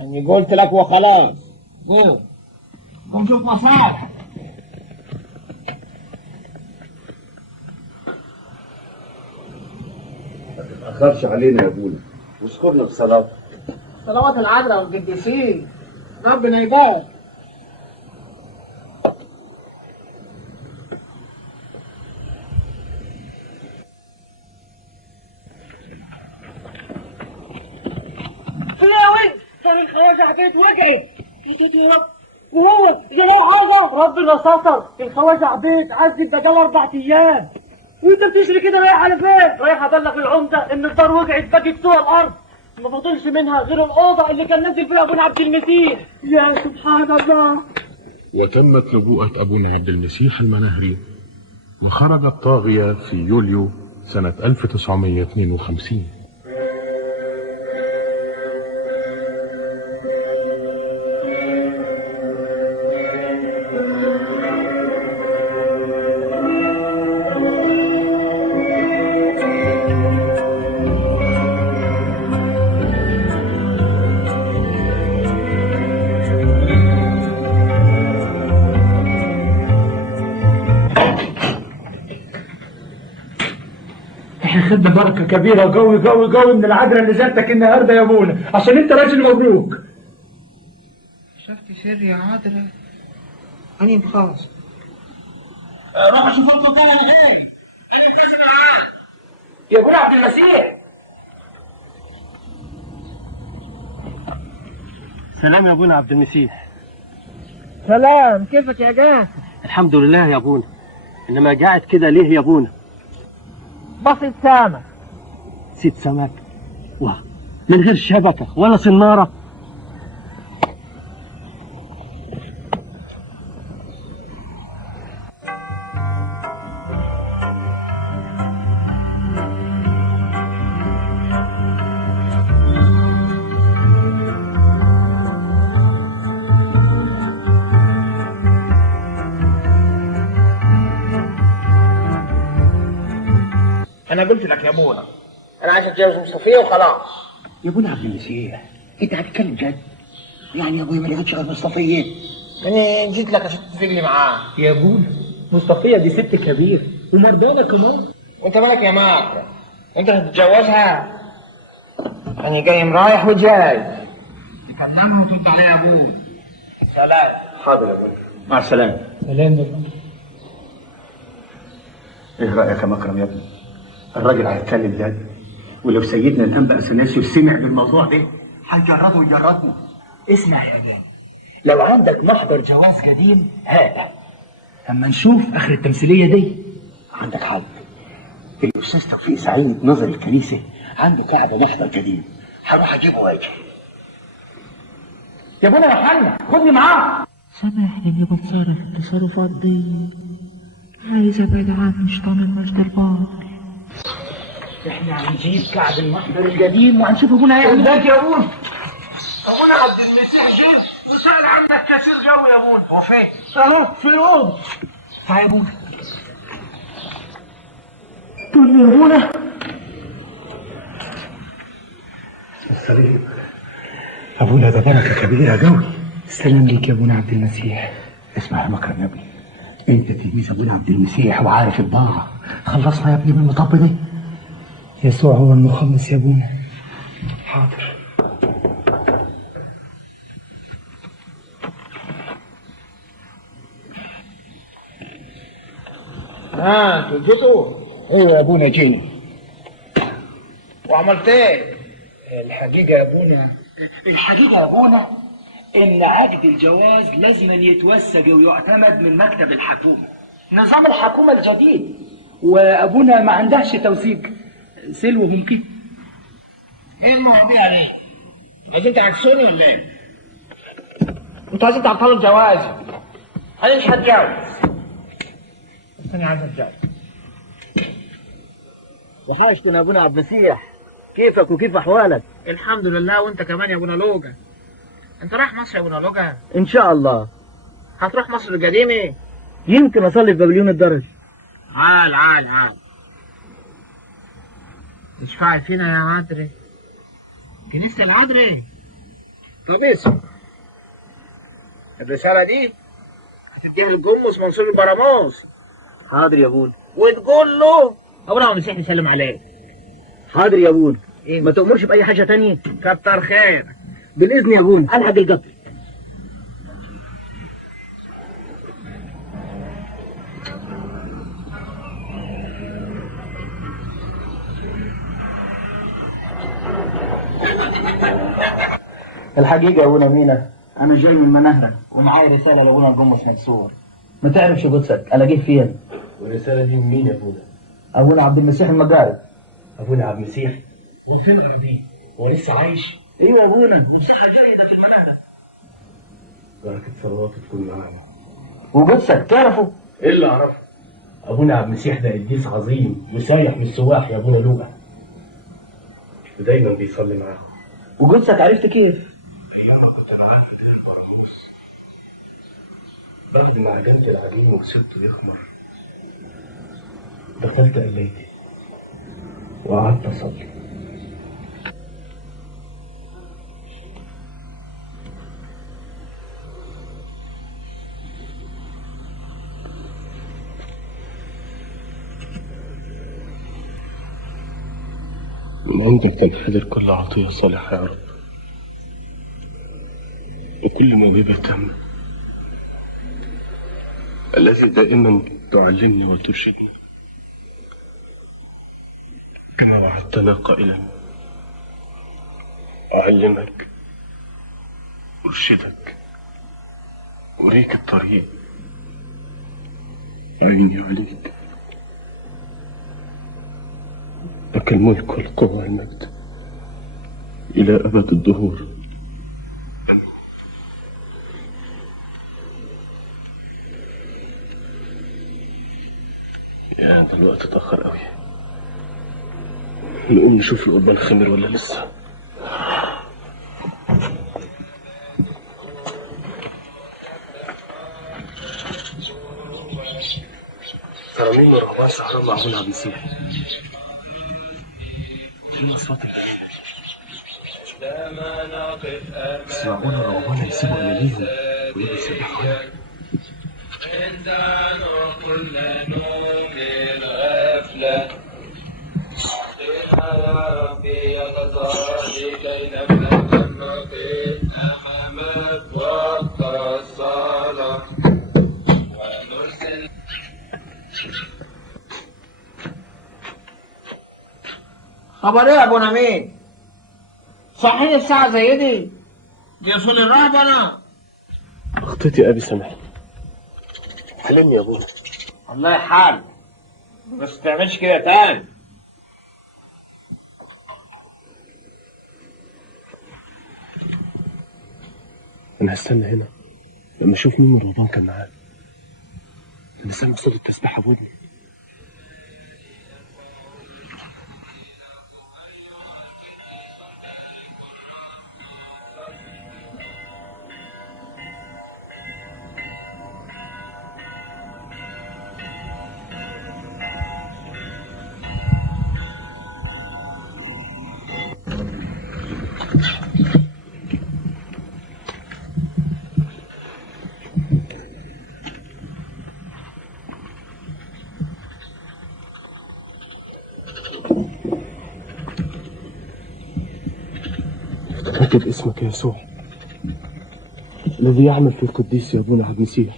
اني قلت لك وخلاص. قوم شوف مصالح. ما تتاخرش علينا يا ابونا، واذكرنا بصلاتك. صلوات العذراء والقديسين ربنا يبارك. يا ولد كان الخواجه عبيد وقعت. يا رب، وهو جرى حاجه؟ ربنا ستر، الخواجه عبيد عذب بقاله 4 ايام. وانت بتجري كده رايح على فين؟ رايح ابلغ العمده ان الدار وقعت بقت سوى الارض، ما فاضلش منها غير الاوضه اللي كان نزل فيها ابونا عبد المسيح. يا سبحان الله. وتمت نبوءة أبونا عبد المسيح المناهري، وخرج الطاغية في يوليو سنة 1952. خدنا بركه كبيره قوي قوي قوي من العذراء اللي جاتك النهارده يا ابونا، عشان انت راجل مبروك. شفت سر يا عذراء؟ أنا خلاص. روح شوف انتوا كده ايه؟ انا كاسب معاه يا ابونا عبد المسيح. سلام يا ابونا عبد المسيح. سلام، كيفك يا جاه؟ الحمد لله يا ابونا، انما قاعد كده ليه يا ابونا؟ بصيت سامك. سيد سمك؟ واه، من غير شبكة ولا صنارة؟ أنا قلت لك يا ابونا أنا عايز أتجوز مصطفية وخلاص. يا ابونا عبد المسيح انت هتتكلم جد؟ يعني يا ابويا ما لقيتش غير مصطفية. أنا جيت لك عشان تتفقني معاه. يا ابونا مصطفية دي ست كبير ومرضانة كمان. وأنت مالك يا ماكرة؟ أنت هتتجوزها؟ أنا جاي رايح وجاي. تكلمها وترد عليها يا ابونا. سلام. حاضر يا ابونا. مع السلامة. سلام يا ابونا. ايه رايك يا مكرم يا ابني؟ الراجل هيتكلم ده، ولو سيدنا الانبا اثناسيوس سمع بالموضوع ده هيجرده ويجردنا. اسمع يا جان، لو عندك محضر جواز قديم هذا، اما نشوف اخر التمثيليه دي. عندك حل، الاستاذ توفيق سعيد نظر الكنيسه عنده قاعده محضر قديم، هروح اجيبه واجي. يا ابونا يا حنا خدني معاك. سامحني اني بتصرف التصرفات دي، عايز ابعد عن شيطان المجد الباطل. احنا هنجيب كعب المحضر القديم وهنشوف ابونا هيعمل ايه. يا ابونا ابونا عبد المسيح جه وسأل عنك كثير قوي يا ابونا. هو فين؟ اهو في الاوضه. تعال يا ابونا. تقول لي يا ابونا السليم. ابونا ده بركه كبيره قوي. السلام ليك يا ابونا عبد المسيح. اسمع يا مكرم يا ابني، انت تلميذ ابونا عبد المسيح وعارف الضاعه. خلصنا يا ابني من المطب ده. يسوع هو المخلص يا ابونا. حاضر. انتوا جيتوا؟ ايوه يا ابونا جينا. وعملت ايه؟ الحقيقه يا ابونا ان عقد الجواز لازم يتوثق ويعتمد من مكتب الحكومه، نظام الحكومه الجديد، وابونا ما عندهش توثيق. سلوى ممكن. ايه المواضيع دي؟ عايزين تعكسوني ولا ايه؟ انتوا عايزين تعطلوا الجواز. انا مش هتجوز. انا عايز اتجوز. وحشتنا يا ابونا عبد المسيح، كيفك وكيف احوالك؟ الحمد لله، وانت كمان يا ابونا لوجا. انت رايح مصر يا ابونا لوجا؟ ان شاء الله. هتروح مصر القديمه؟ يمكن اصلي في بابليون الدرج. عال تشفعي فينا يا عدري، كنيسة العدري. طب اسمع، الرسالة دي هتديها للجمص منصور البراموس. حاضر يا ابونا. وتقول له ابونا المسيح يسلم عليك. حاضر يا ابونا. ما تأمرش بأي حاجة تانية. كتر خيرك. بالإذن يا ابونا. ألحق القطر. الحقيقه يا ابونا مينا، انا جاي من منهرة ومعايا رساله لابونا الجمص مكسور. ما تعرفش قدسك الاقيه فين؟ والرساله دي من مين يا ابونا؟ ابونا عبد المسيح المجاري. ابونا عبد المسيح؟ هو فين غربيه؟ هو لسه عايش؟ ايوه يا ابونا. بركه صلواته تكون معانا. وقدسك تعرفه؟ ايه اللي اعرفه؟ ابونا عبد المسيح ده قديس عظيم وسايح من السواح يا ابونا لوقا، ودايما بيصلي معاهم. وقدسك عرفت كيف؟ ايام كنت انا عارف ان البراموس بعد ما عجنت العجين وسبته يخمر دخلت قليتي وقعدت اصلي. من عندك تنحدر كل عطية صالحة يا رب، وكل موهبة تامة، الذي دائما تعلمني وترشدني كما وعدتنا قائلا: أعلمك أرشدك أريك الطريق، عيني عليك، لك الملك والقوة والمجد إلى أبد الدهور. يا ده الوقت اتأخر قوي، نقوم نشوف القربان خمر ولا لسه؟ تراميم الرهبان سهران مع ابونا عبد المسيح. بس معقول الرهبان يسيبوا أماليهم ويجوا يسبحوا؟ كل نوم الغفلة أعطينا يا ربي غزالي كي نبلغ النقي أمامك وقت الصلاة ونرسل. خبر ايه يا ابو نمير؟ صحيني الساعة زي دي اصول الرهب انا. اخطيتي يا ابي سامحني. حلمني يا ابونا. الله يحال، بس تعملش كده تاني. انا هستنى هنا لما اشوف مين من رمضان كان معانا. انا سامع صوت التسبيحه في ودني. اكتب اسمك يا يسوع الذي يعمل في القديس يا ابونا عبد المسيح.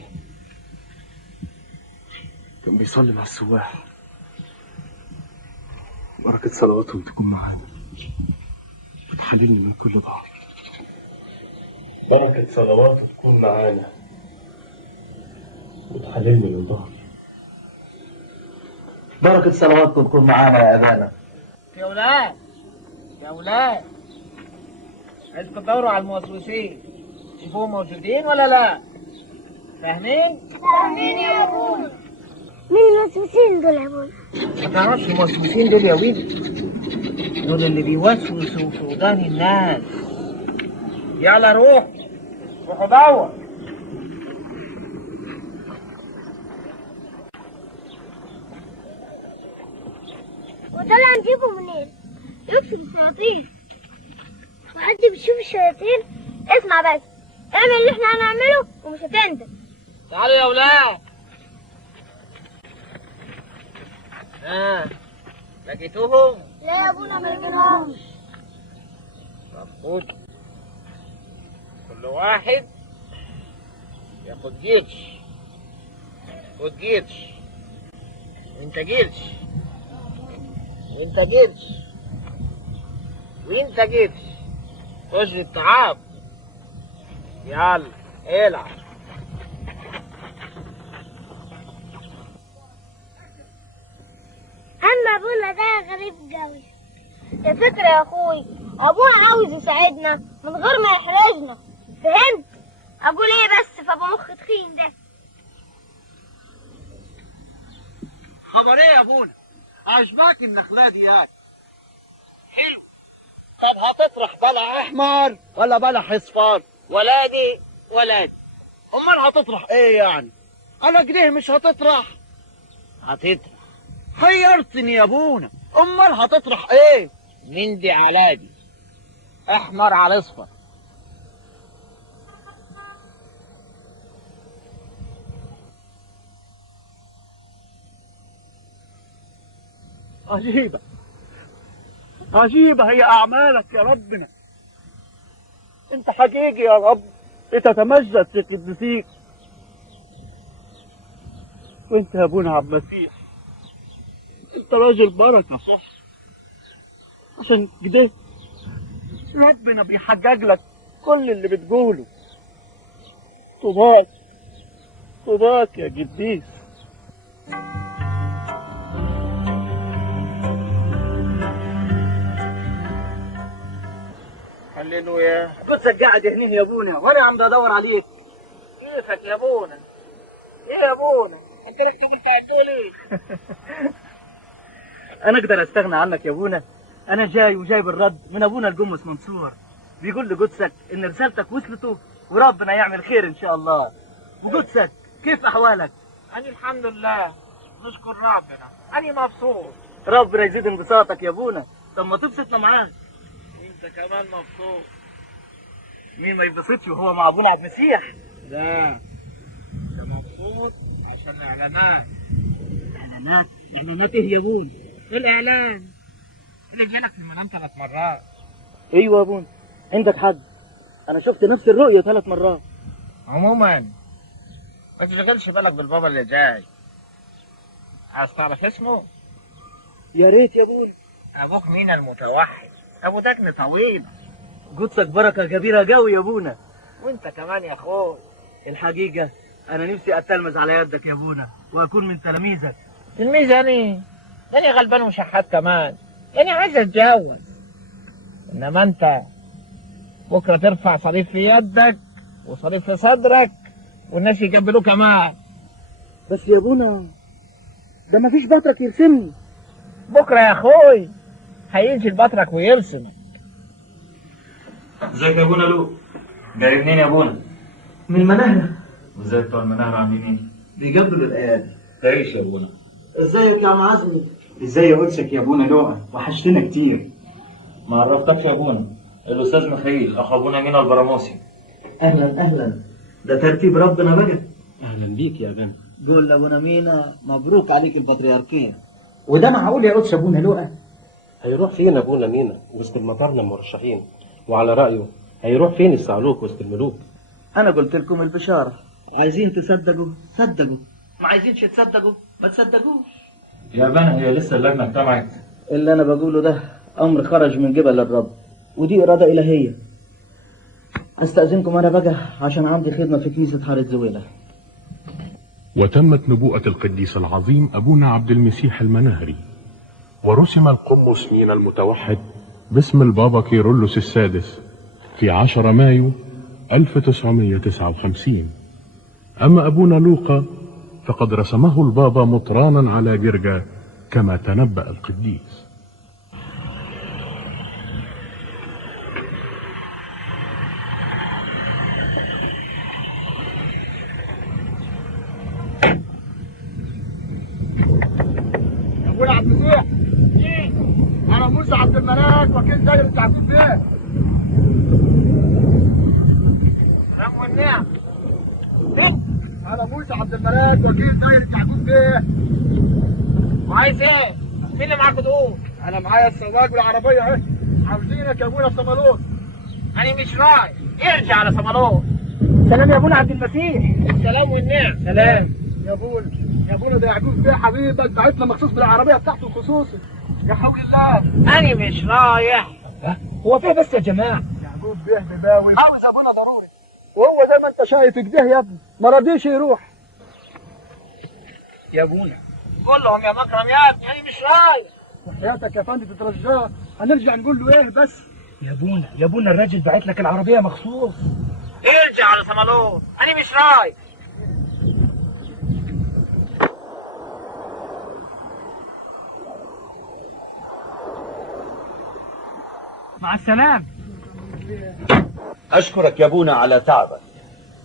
كان بيصلي مع السواح. بركة صلواتهم تكون معانا وتخليني من كل ضعف. بركة صلواته تكون معانا وتحللني من ضعف. بركة صلواتكم تكون معانا يا أبانا. يا ولاد يا ولاد، عايز تدوروا على الموسوسين تشوفوهم موجودين ولا لا؟ فاهمين؟ فاهمين يا ابونا. مين الموسوسين دول يا ابونا؟ ما تعرفش الموسوسين دول يا ولدي؟ دول اللي بيوسوسوا في ودان الناس. يلا روحوا دور. وده اللي هنجيبه منين؟ يكسب الشياطين. وحد بيشوف الشياطين؟ اسمع بس، اعمل اللي احنا هنعمله ومش هتندم. تعالوا يا ولاد. لقيتوهم؟ لا يا ابونا ما لقيناهمش. طب خد، كل واحد ياخد جيش. خد جيش، وانت جيش، وانت جيش، وانت جيش. خش التعاب. يلا العب. اما ابونا ده غريب قوي. الفكرة يا اخوي، ابونا عاوز يساعدنا من غير ما يحرجنا. فهمت؟ اقول ايه بس في ابو مخ تخين ده؟ خبر ايه يا ابونا؟ عجباك النخلة دي يعني؟ حلو. طب هتطرح بلح احمر ولا بلح اصفر؟ ولا دي ولا دي. امال هتطرح ايه يعني؟ انا كده مش هتطرح. هتطرح. حيرتني يا ابونا. امال هتطرح ايه؟ من دي على دي، احمر على اصفر. عجيبة عجيبة هي أعمالك يا ربنا. أنت حقيقي يا رب بتتمجد في قدسيك. وأنت يا أبونا عبد المسيح أنت راجل بركة صح. عشان كده ربنا بيحقق لك كل اللي بتقوله. طوباك طوباك يا قديس. هللويا. قدسك قاعد هنا يا ابونا وانا عم بدور عليك. كيفك يا ابونا؟ ايه يا ابونا؟ انت لسه كنت هتقول ايه؟ انا اقدر استغنى عنك يا ابونا؟ انا جاي وجايب الرد من ابونا القمص منصور، بيقول لقدسك ان رسالتك وصلته وربنا يعمل خير ان شاء الله. وقدسك كيف احوالك؟ انا الحمد لله نشكر ربنا، انا مبسوط. ربنا يزيد انبساطك يا ابونا. طب ما تبسطنا معاك. انت كمان مبسوط. مين ما يتبسطش وهو مع ابونا عبد المسيح؟ لا انت مبسوط عشان اعلانات. اعلانات؟ اعلانات ايه يا ابونا؟ الاعلان اللي جالك في المنام 3 مرات. ايوه يا ابونا عندك حق، انا شفت نفس الرؤيه 3 مرات. عموما ما تشغلش بالك بالبابا اللي جاي. عايز تعرف اسمه؟ يا ريت يا ابونا. ابوك مين المتوحد؟ ابو دجن طويل. قدسك بركة كبيرة قوي يا ابونا. وانت كمان يا اخوي. الحقيقة انا نفسي اتلمذ على يدك يا ابونا واكون من تلاميذك. تلميذ يعني غلبان وشحات كمان، يعني عايز اتجوز. انما انت بكره ترفع صليب في يدك وصليب في صدرك والناس يقبلوه كمان. بس يا ابونا ده مفيش بطرك يرسمني. بكره يا اخوي هينزل بطرك ويرسمك. ازيك يا ابونا لو؟ جاي منين يا ابونا؟ من المناهرة. وازاي بتوع المناهرة عاملين ايه؟ بيقبلوا الايادي. تعيش يا ابونا. ازيك يا عم عزمي؟ ازاي قدسك يا ابونا لؤى؟ وحشتنا كتير. ما عرفتكش يا ابونا، الاستاذ مخيل اخو ابونا مينا البراموسي. اهلا اهلا، ده ترتيب ربنا بقى. اهلا بيك يا بنا. قول لابونا مينا مبروك عليك البطريركية. وده معقول يا قدس ابونا لؤى؟ هيروح فين ابونا مينا وسط المطارنة المرشحين؟ وعلى رأيه هيروح فين الصعلوك وسط الملوك؟ انا قلت لكم البشارة، عايزين تصدقوا صدقوا، ما عايزينش تصدقوا ما تصدقوش. يا بنا هي لسه اللجنة اجتمعت؟ اللي انا بقوله ده امر خرج من قبل الرب ودي اراده الهيه. استاذنكم انا بقى عشان عندي خدمه في كنيسه حاره زويله. وتمت نبوءة القديس العظيم أبونا عبد المسيح المناهري، ورسم القمص مينا المتوحد باسم البابا كيرلس السادس في 10 مايو 1959. أما أبونا لوقا فقد رسمه البابا مطرانا على جرجا كما تنبأ القديس. ابونا عبد المسيح، انا موسى عبد الملاك وكيل دايره تعقوب بيه. رم والنعم. انا موسى عبد الملاك وكيل دايره تعقوب بيه. وعايز ايه؟ مين اللي معاك دول؟ انا معايا السواق والعربيه اهي. عاوزينك يا ابونا صمالوت. انا مش رايح، ارجع على صمالوت. سلام يا ابونا عبد المسيح. السلام والنعم. سلام يا ابونا. يا ابونا ده يعقوب بيه حبيبك بعتنا مخصوص بالعربيه بتاعته الخصوصي. يا حول الله. انا مش رايح. هو فيه بس يا جماعه؟ يعقوب بيه بباوي عاوز ابونا ضروري، وهو زي ما انت شايف كده يا ابني ما رضيش يروح. يا ابونا قول لهم يا مكرم يا ابني انا مش رايح. وحياتك يا فندم تترجاه، هنرجع نقول له ايه بس؟ يا ابونا الراجل بعت لك العربيه مخصوص. ارجع على صمالوت، انا مش رايح. مع السلامة. أشكرك يا أبونا على تعبك.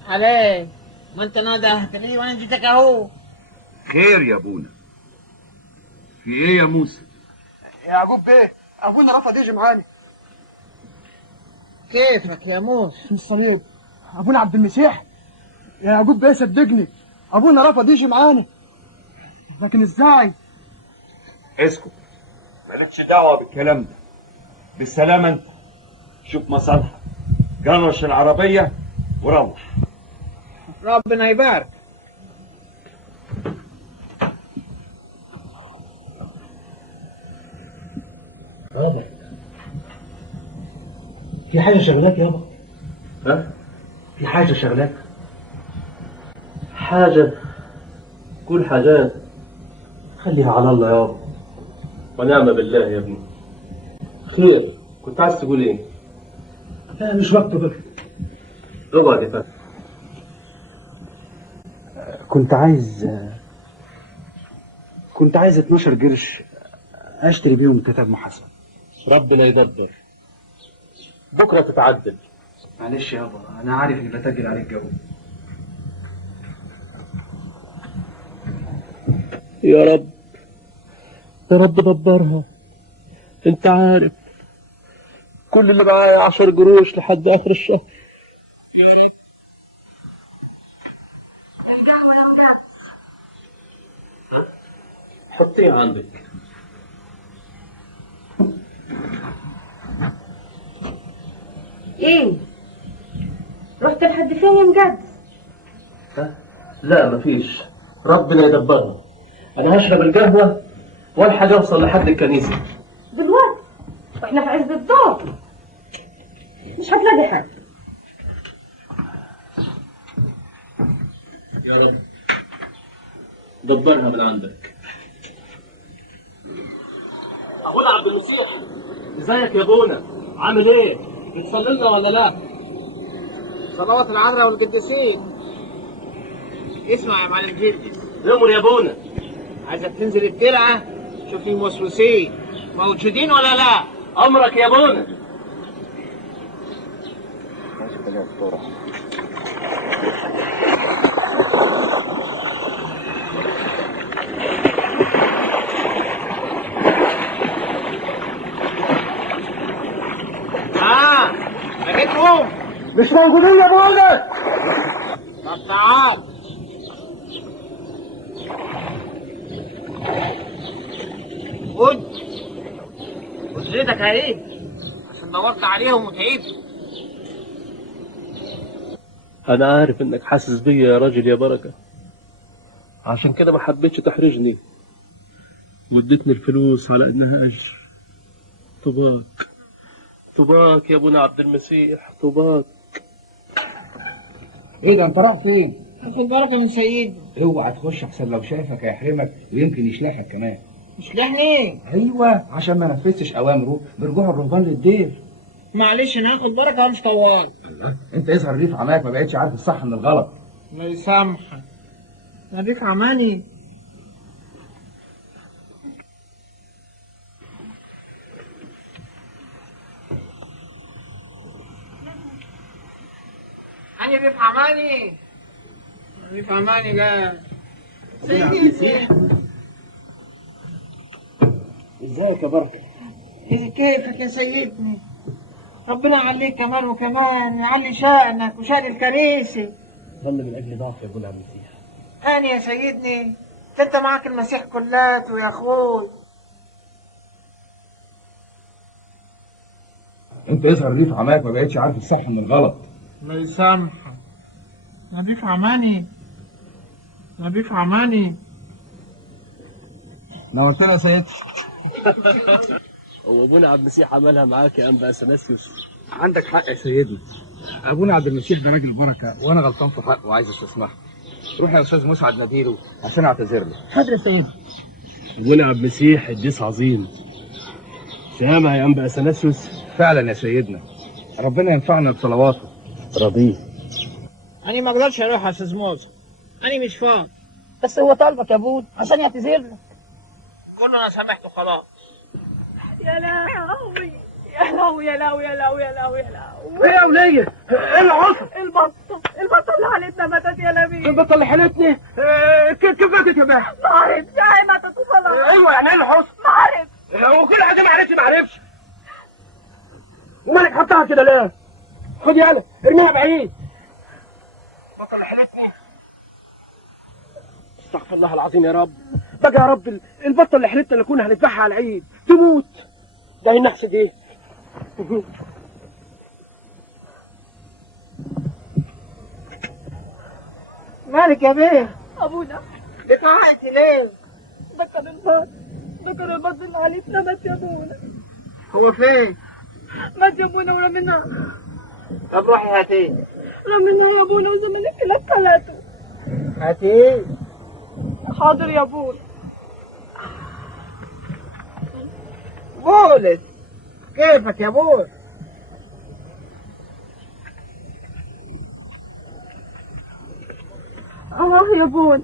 عليه؟ ما انت نادهتني وانا جيتك اهو. خير يا أبونا. في إيه يا موسى؟ يا يعقوب بيه ابونا رفض يجي معانا. كيفك يا موسى؟ في الصليب ابونا عبد المسيح. يا يعقوب بيه صدقني ابونا رفض يجي معانا. لكن ازاي؟ اسكت، مالكش دعوة بالكلام ده. بالسلامة انت. شوف مصالحك، جرش العربية وروح. ربنا يبارك. يابا في حاجة شغلاك يابا؟ ها؟ في حاجة شغلاك؟ حاجة؟ كل حاجات خليها على الله يابا ونعم بالله يا ابني. خير، كنت عايز تقول ايه؟ لا مش وقته بقى. اقعد يا فندم. كنت عايز 12 قرش اشتري بيهم كتاب محاسبة. ربنا يدبر، بكرة تتعدل. معلش يابا، انا عارف اني بتجل عليك قوي. يا رب يا رب دبرها. انت عارف كل اللي معايا 10 قروش لحد اخر الشهر. يا رب. حطيه عندك. ايه؟ رحت لحد فين يا مجد؟ لا مفيش، ربنا يدبرها. انا هشرب القهوة والحق اوصل لحد الكنيسة. دلوقتي واحنا في عز الظهر مش هتلاقي حاجه. يا رب دبرها من عندك. ابونا عبد المسيح، ازيك يا ابونا؟ عامل ايه؟ بتصلي لنا ولا لا؟ صلوات العذراء والقديسين. اسمع يا معلم جدي، نمر يا ابونا. عايزك تنزل الترعه شوف الموسوسين موجودين ولا لا. امرك يا ابونا. لقيتهم؟ مش موجودين يا ابونا. طب تعال. خد اجرتك اهي عشان دورت عليهم وتعبت. انا عارف انك حاسس بيا يا راجل يا بركه، عشان كده ما حبيتش تحرجني واديتني الفلوس على انها اجر. طباك طباك يا ابونا عبد المسيح، طباك. ايه ده انت رايح فين؟ خد بركه من سيدي. اوعى تخش احسن لو شافك هيحرمك ويمكن يشلحك كمان. يشلحني؟ ايوه عشان ما نفذتش اوامره برجوع الرهبان للدير. معلش انا هاخد بركه مش طوال. الله، انت يظهر ريف عماك ما بقتش عارف الصح من الغلط. الله يسامحك. ريف عماني. أنا ريف عماني. ريف عماني جاي. سيدي ازيك يا بركه؟ كيفك يا سيدني؟ ربنا يعليك كمان وكمان، يعلي شأنك وشأن الكنيسة. صلي من اجل ضعف يا ابونا عبد المسيح. أنا يا سيدني انت معاك المسيح كلاته يا اخوي. انت يظهر ريف عماك ما بقتش عارف الصح من الغلط. الله يسامحك. نضيف عماني. نضيف عماني. نورتنا يا سيدي. هو ابونا عبد المسيح عملها معاك يا انبا اثناسيوس؟ عندك حق يا سيدنا. ابونا عبد المسيح ده راجل بركه وانا غلطان في حقه وعايز استسمحه. روح يا استاذ مسعد ناديله عشان اعتذر له. حاضر يا سيدي. ابونا عبد المسيح قديس عظيم. سامع يا انبا اثناسيوس؟ فعلا يا سيدنا، ربنا ينفعنا بصلواته. رضيه. أنا ما أقدرش أروح يا أستاذ موسى، أنا مش فاضي. بس هو طالبك يا أبونا عشان يعتذر لك. قول له أنا سامحته خلاص. يا لهوي يا لهوي يا لهوي يا لهوي يا لهوي يا لهوي. ايه يا وليه؟ ايه اللي حصل؟ البطة اللي حالتنا ماتت يا لبيب. البطة اللي حالتني؟ كيف ماتت يا باشا؟ ما عرفتش هي ماتت وخلاص. ايوه يعني ايه اللي حصل؟ ما عرفت. وكل حاجة ما عرفش. ومالك حطها كده ليه؟ خد يالا ارميها بعيد. البطة اللي حالتني؟ استغفر الله العظيم يا رب. بقى يا رب البطه اللي حلتنا اللي كنا هنذبحها على العيد تموت. ده النحس دي. مالك يا بيه؟ ابونا بتعيطي ليه؟ ذكر البط اللي حالتنا مات يا ابونا. هو فين؟ مات يا ابونا ورميناه. طب روحي هاتيه. رميناه يا ابونا وزمانك لك ثلاثه. هاتيه. حاضر يا ابونا. بولس كيفك يا بولس؟ يا ابونا.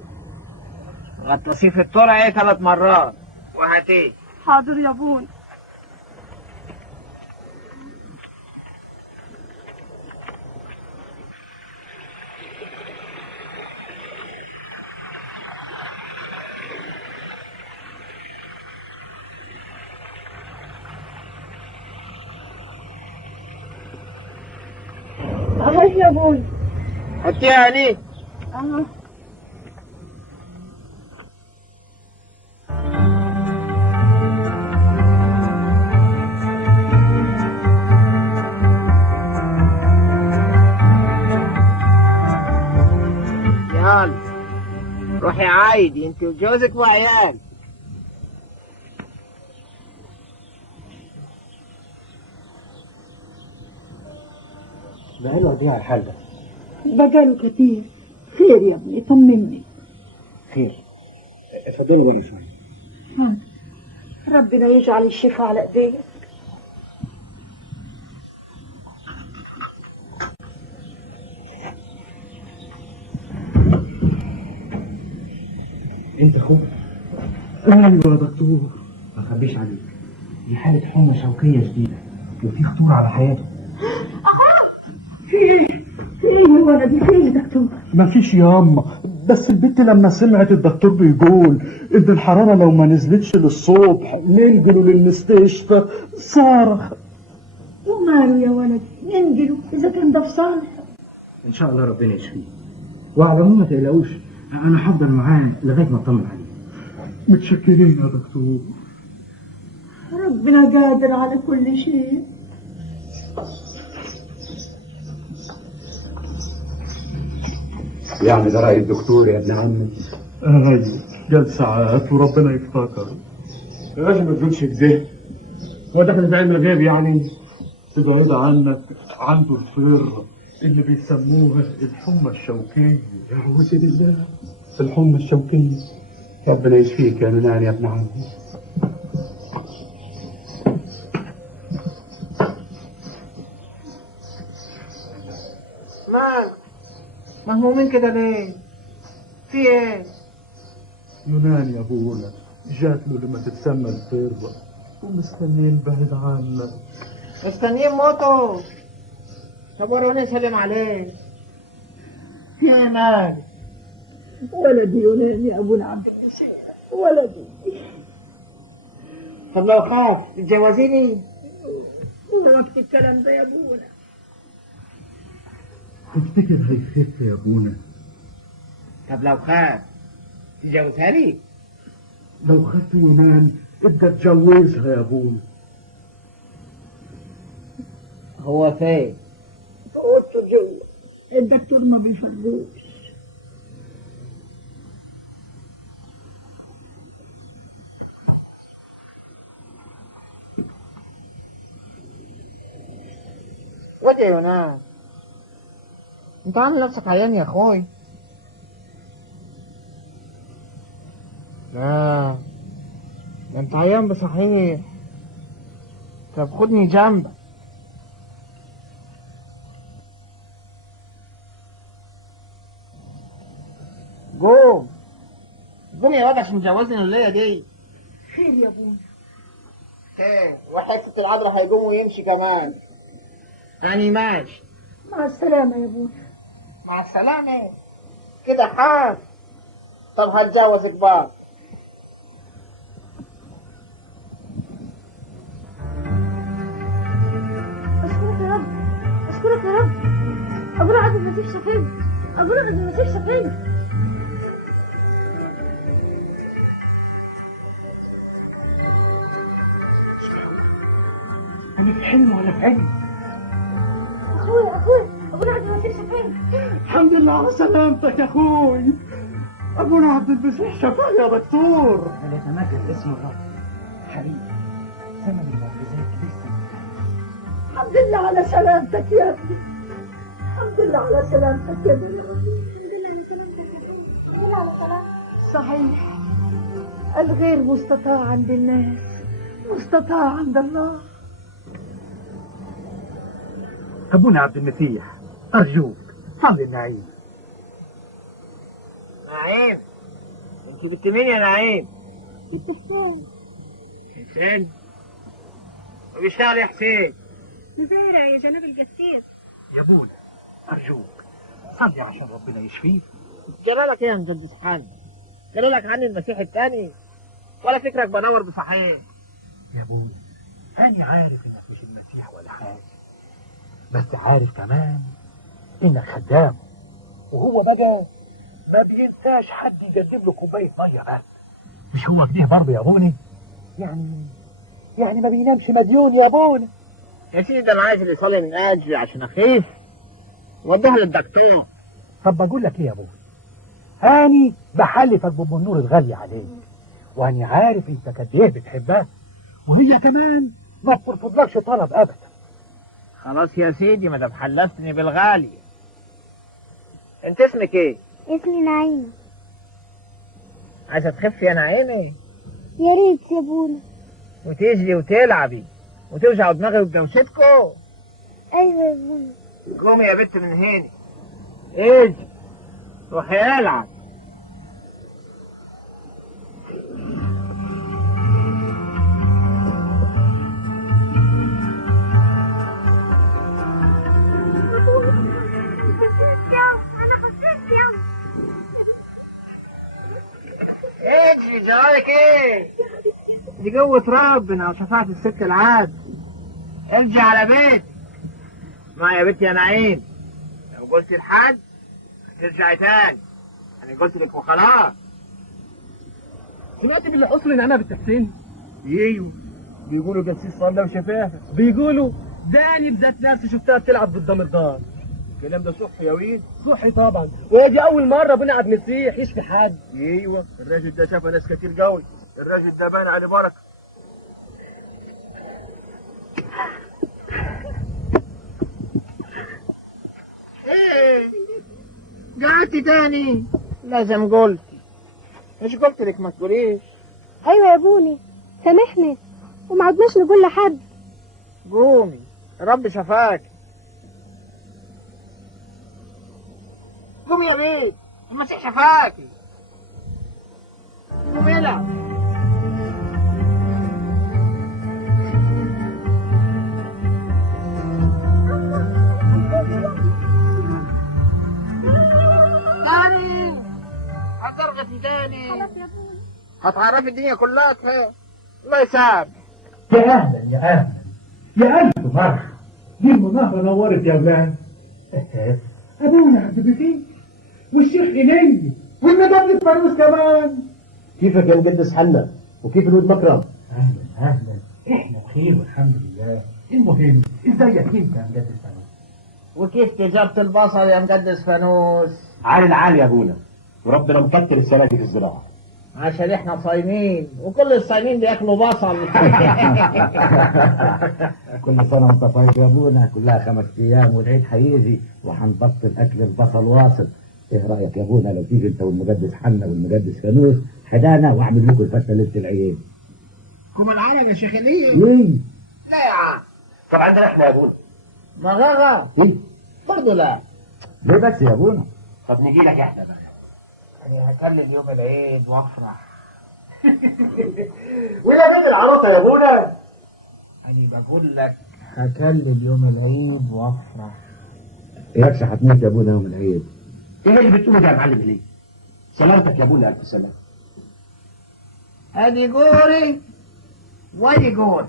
غطسيه في الترعه 3 مرات وهاتيه. حاضر يا ابونا. يا ابونا. حطيها عليه. يلا روحي عايدي انت وجوزك وعيال. بقاله قد ايه على الحال ده؟ بقاله كتير. خير يا ابني طمني. خير. اتفضلوا بره شويه. ربنا يجعل الشفاء على ايديك. انت اخوك؟ ايوه يا دكتور. ما اخبيش عليك، دي حاله حمى شوكيه شديده وفي خطوره على حياته. ايه يا ولدي فين يا دكتور؟ مفيش ياما، بس البنت لما سمعت الدكتور بيقول ان الحراره لو ما نزلتش للصبح ننقله للمستشفى صارخ. وماله يا ولدي ننقله اذا كان ده في صالح. ان شاء الله ربنا يشفيه، وعلى العموم ما تقلقوش، انا هفضل معاه لغايه ما اطمن عليه. متشكرين يا دكتور. ربنا قادر على كل شيء. يعني ده رأي الدكتور يا ابن عمي؟ ايوه قال ساعات وربنا يفتكر. يا راجل ما تقولش كده، هو دخل في علم الغيب يعني؟ تبعد عنك عنده الفر اللي بيسموها الحمى الشوكيه. اعوذ بالله. الحمى الشوكيه. ربنا يشفيك يا منان يا ابن عمي. مهمومين كده ليه؟ في ايه؟ يونان يا ابونا جات له لما تتسمى الفر ومستنيين بعيد عنك. مستنيين موته. طب وروني سلم عليه. يا مال ولدي يونان يا ابونا عبد المسيح ولدي. طب لو خاف تتجوزيني؟ وقت الكلام ده يا ابونا. تفتكر هيخف يا ابونا؟ طب لو خاف تجوزها لي؟ لو خف يونان ابدا تجوزها يا ابونا. هو فين؟ في اوضته جوه، الدكتور ما بيفرقوش. وجه يا يونان، انت عامل نفسك عيان يا اخوي. لا ده انت عيان بصحيح. طب خدني جنبك. قوم قوم يا واد عشان تجوزني الليله دي. خير يا ابونا. وحته العذراء هيقوم ويمشي كمان. يعني ماشي. مع السلامه يا ابونا. مع السلامه كده حاف. طب هتجوز كبار. اشكرك يا رب، اشكرك يا رب. ابونا عبد المسيح شفيني، ابونا عبد المسيح شفيني. انا في حلم ولا في علم؟ اخوي ابونا عبد المسيح شفيني. الحمد لله على سلامتك يا اخوي. ابونا عبد المسيح شفاه يا دكتور. انا يتمجد اسم الرب. حبيبي زمن المعجزات لسه. الحمد لله على سلامتك يا ابني. الحمد لله على سلامتك يا ابني. الحمد لله على سلامتك. صحيح الغير مستطاع عند الناس مستطاع عند الله. ابونا عبد المسيح ارجوك صلي النعيم. نعيم انت بنت مين يا نعيم؟ بنت حسين. حسين؟ وبيشتغل يا حسين؟ مزارع يا جناب الجسير. يا ابونا ارجوك صلي عشان ربنا يشفيه. جلالك ايه يا مجدس حالي؟ جلالك عني المسيح التاني ولا فكرك بنور بصحيح؟ يا ابونا انا عارف انك مش المسيح ولا حاجه، بس عارف كمان انك خدام، وهو بقى ما بينساش حد يقدم له كوبايه ميه بس. مش هو كده برضه يا ابونا؟ يعني ما بينامش مديون يا ابونا. يا سيدي ده انا عايز اللي يصلي من اجلي عشان اخيف وديها للدكتور. طب بقول لك ايه يا ابونا، اني بحلفك بام النور الغالي عليك، واني عارف انت قد ايه بتحبها، وهي كمان ما بترفضلكش طلب ابدا. خلاص يا سيدي، ما دام حلفتني بالغالي. انت اسمك ايه؟ اسمي نعيمة. عايزه تخفي يا نعيمه؟ يا ريت يا ابونا. وتجري وتلعبي وتوجعوا دماغي بدوشتكوا. ايوه يا ابونا. قومي يا بنت من هنا، اجي روحي العب. انا خسرت يوم. اجري جرايك ايه؟ دي قوة ربنا وشفاعة الست العاد. ارجع على بيت. اسمعي يا بنتي يا نعيم، لو قلت لحد هترجعي تاني. انا قلت لك وخلاص. سمعت باللي حصل ان انا بالتحسين؟ ايوه، بيقولوا جسيس صلى وشفاها. بيقولوا داني بذات نفسي شفتها بتلعب قدام الدار. الكلام ده صح يا ويل؟ صحي طبعا، وهي دي اول مره ابونا عبد المسيح يشفي حد. ايوه، الراجل ده شاف ناس كتير قوي. الراجل ده باين عليه بركه. ايه قعدتي تاني؟ لازم قلتي. مش قلت لك ما تقوليش؟ ايوه يا ابوني، سامحني وما عدناش نقول لحد. قومي، رب شفاك. قومي يا بيت، المسيح شفاكي. قومي العب. تاني هترغفي تاني. خلاص يا ابوني. هتعرفي الدنيا كلها كفايه. الله يسامحك. يا اهلا يا اهلا يا الف مرحبا. دي المناهضه نورت يا ولاد. ابونا عبد المسيح والشيخ إلي والمدام فانوس كمان. كيفك يا مقدس حنا؟ وكيف الود مكرم؟ اهلا اهلا، احنا بخير والحمد لله. المهم ازيك انت يا مقدس فانوس؟ وكيف تجارة البصل يا مقدس فانوس؟ عالي العالي يا ابونا، وربنا مكتر السنه دي في الزراعه. عشان احنا صايمين وكل الصايمين بياكلوا بصل. كل سنة وانت طيب يا ابونا، كلها 5 ايام والعيد هيجي وهنبطل اكل البصل واصل. ايه رايك يا ابونا لو تيجي انت والمقدس حنا والمقدس فانوس حدانا واعمل لكم الفتة ليلة العيد؟ كم العالم يا شيخ إلي؟ لا يا عم. طب عندنا احنا يا ابونا. مغاغة؟ برضه لا. ليه بس يا ابونا؟ طب نجي لك احنا بقى. يعني هكلم يوم العيد وافرح. ولا بيت العروسه يا ابونا؟ يعني بقول لك هكلم يوم العيد وافرح. اياكش هتموت يا ابونا يوم العيد. ايه اللي بتقوله ده يا معلم إلي؟ سلامتك يا ابونا، الف سلام. ادي جوري وادي جوري.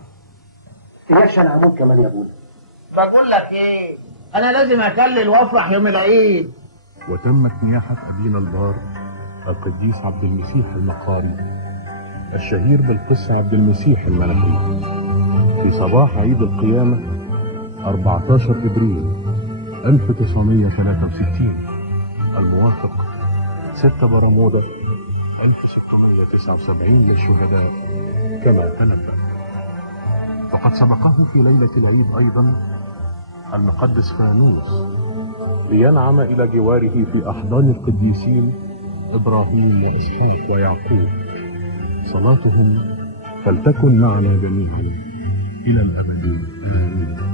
اياكش انا هموت كمان يا ابونا. بقول لك ايه، انا لازم اكلل وافرح يوم العيد. وتمت نياحة أبينا البار القديس عبد المسيح المقاري الشهير بالقس عبد المسيح الملكي في صباح عيد القيامة 14 إبريل 1963 الموافق 6 برمودا 1679 للشهداء كما تنبأ. فقد سبقه في ليلة العيد أيضا المقدس فانوس لينعم إلى جواره في أحضان القديسين إبراهيم وإسحاق ويعقوب. صلاتهم فلتكن معنا جميعا إلى الأبد آمين.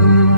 أن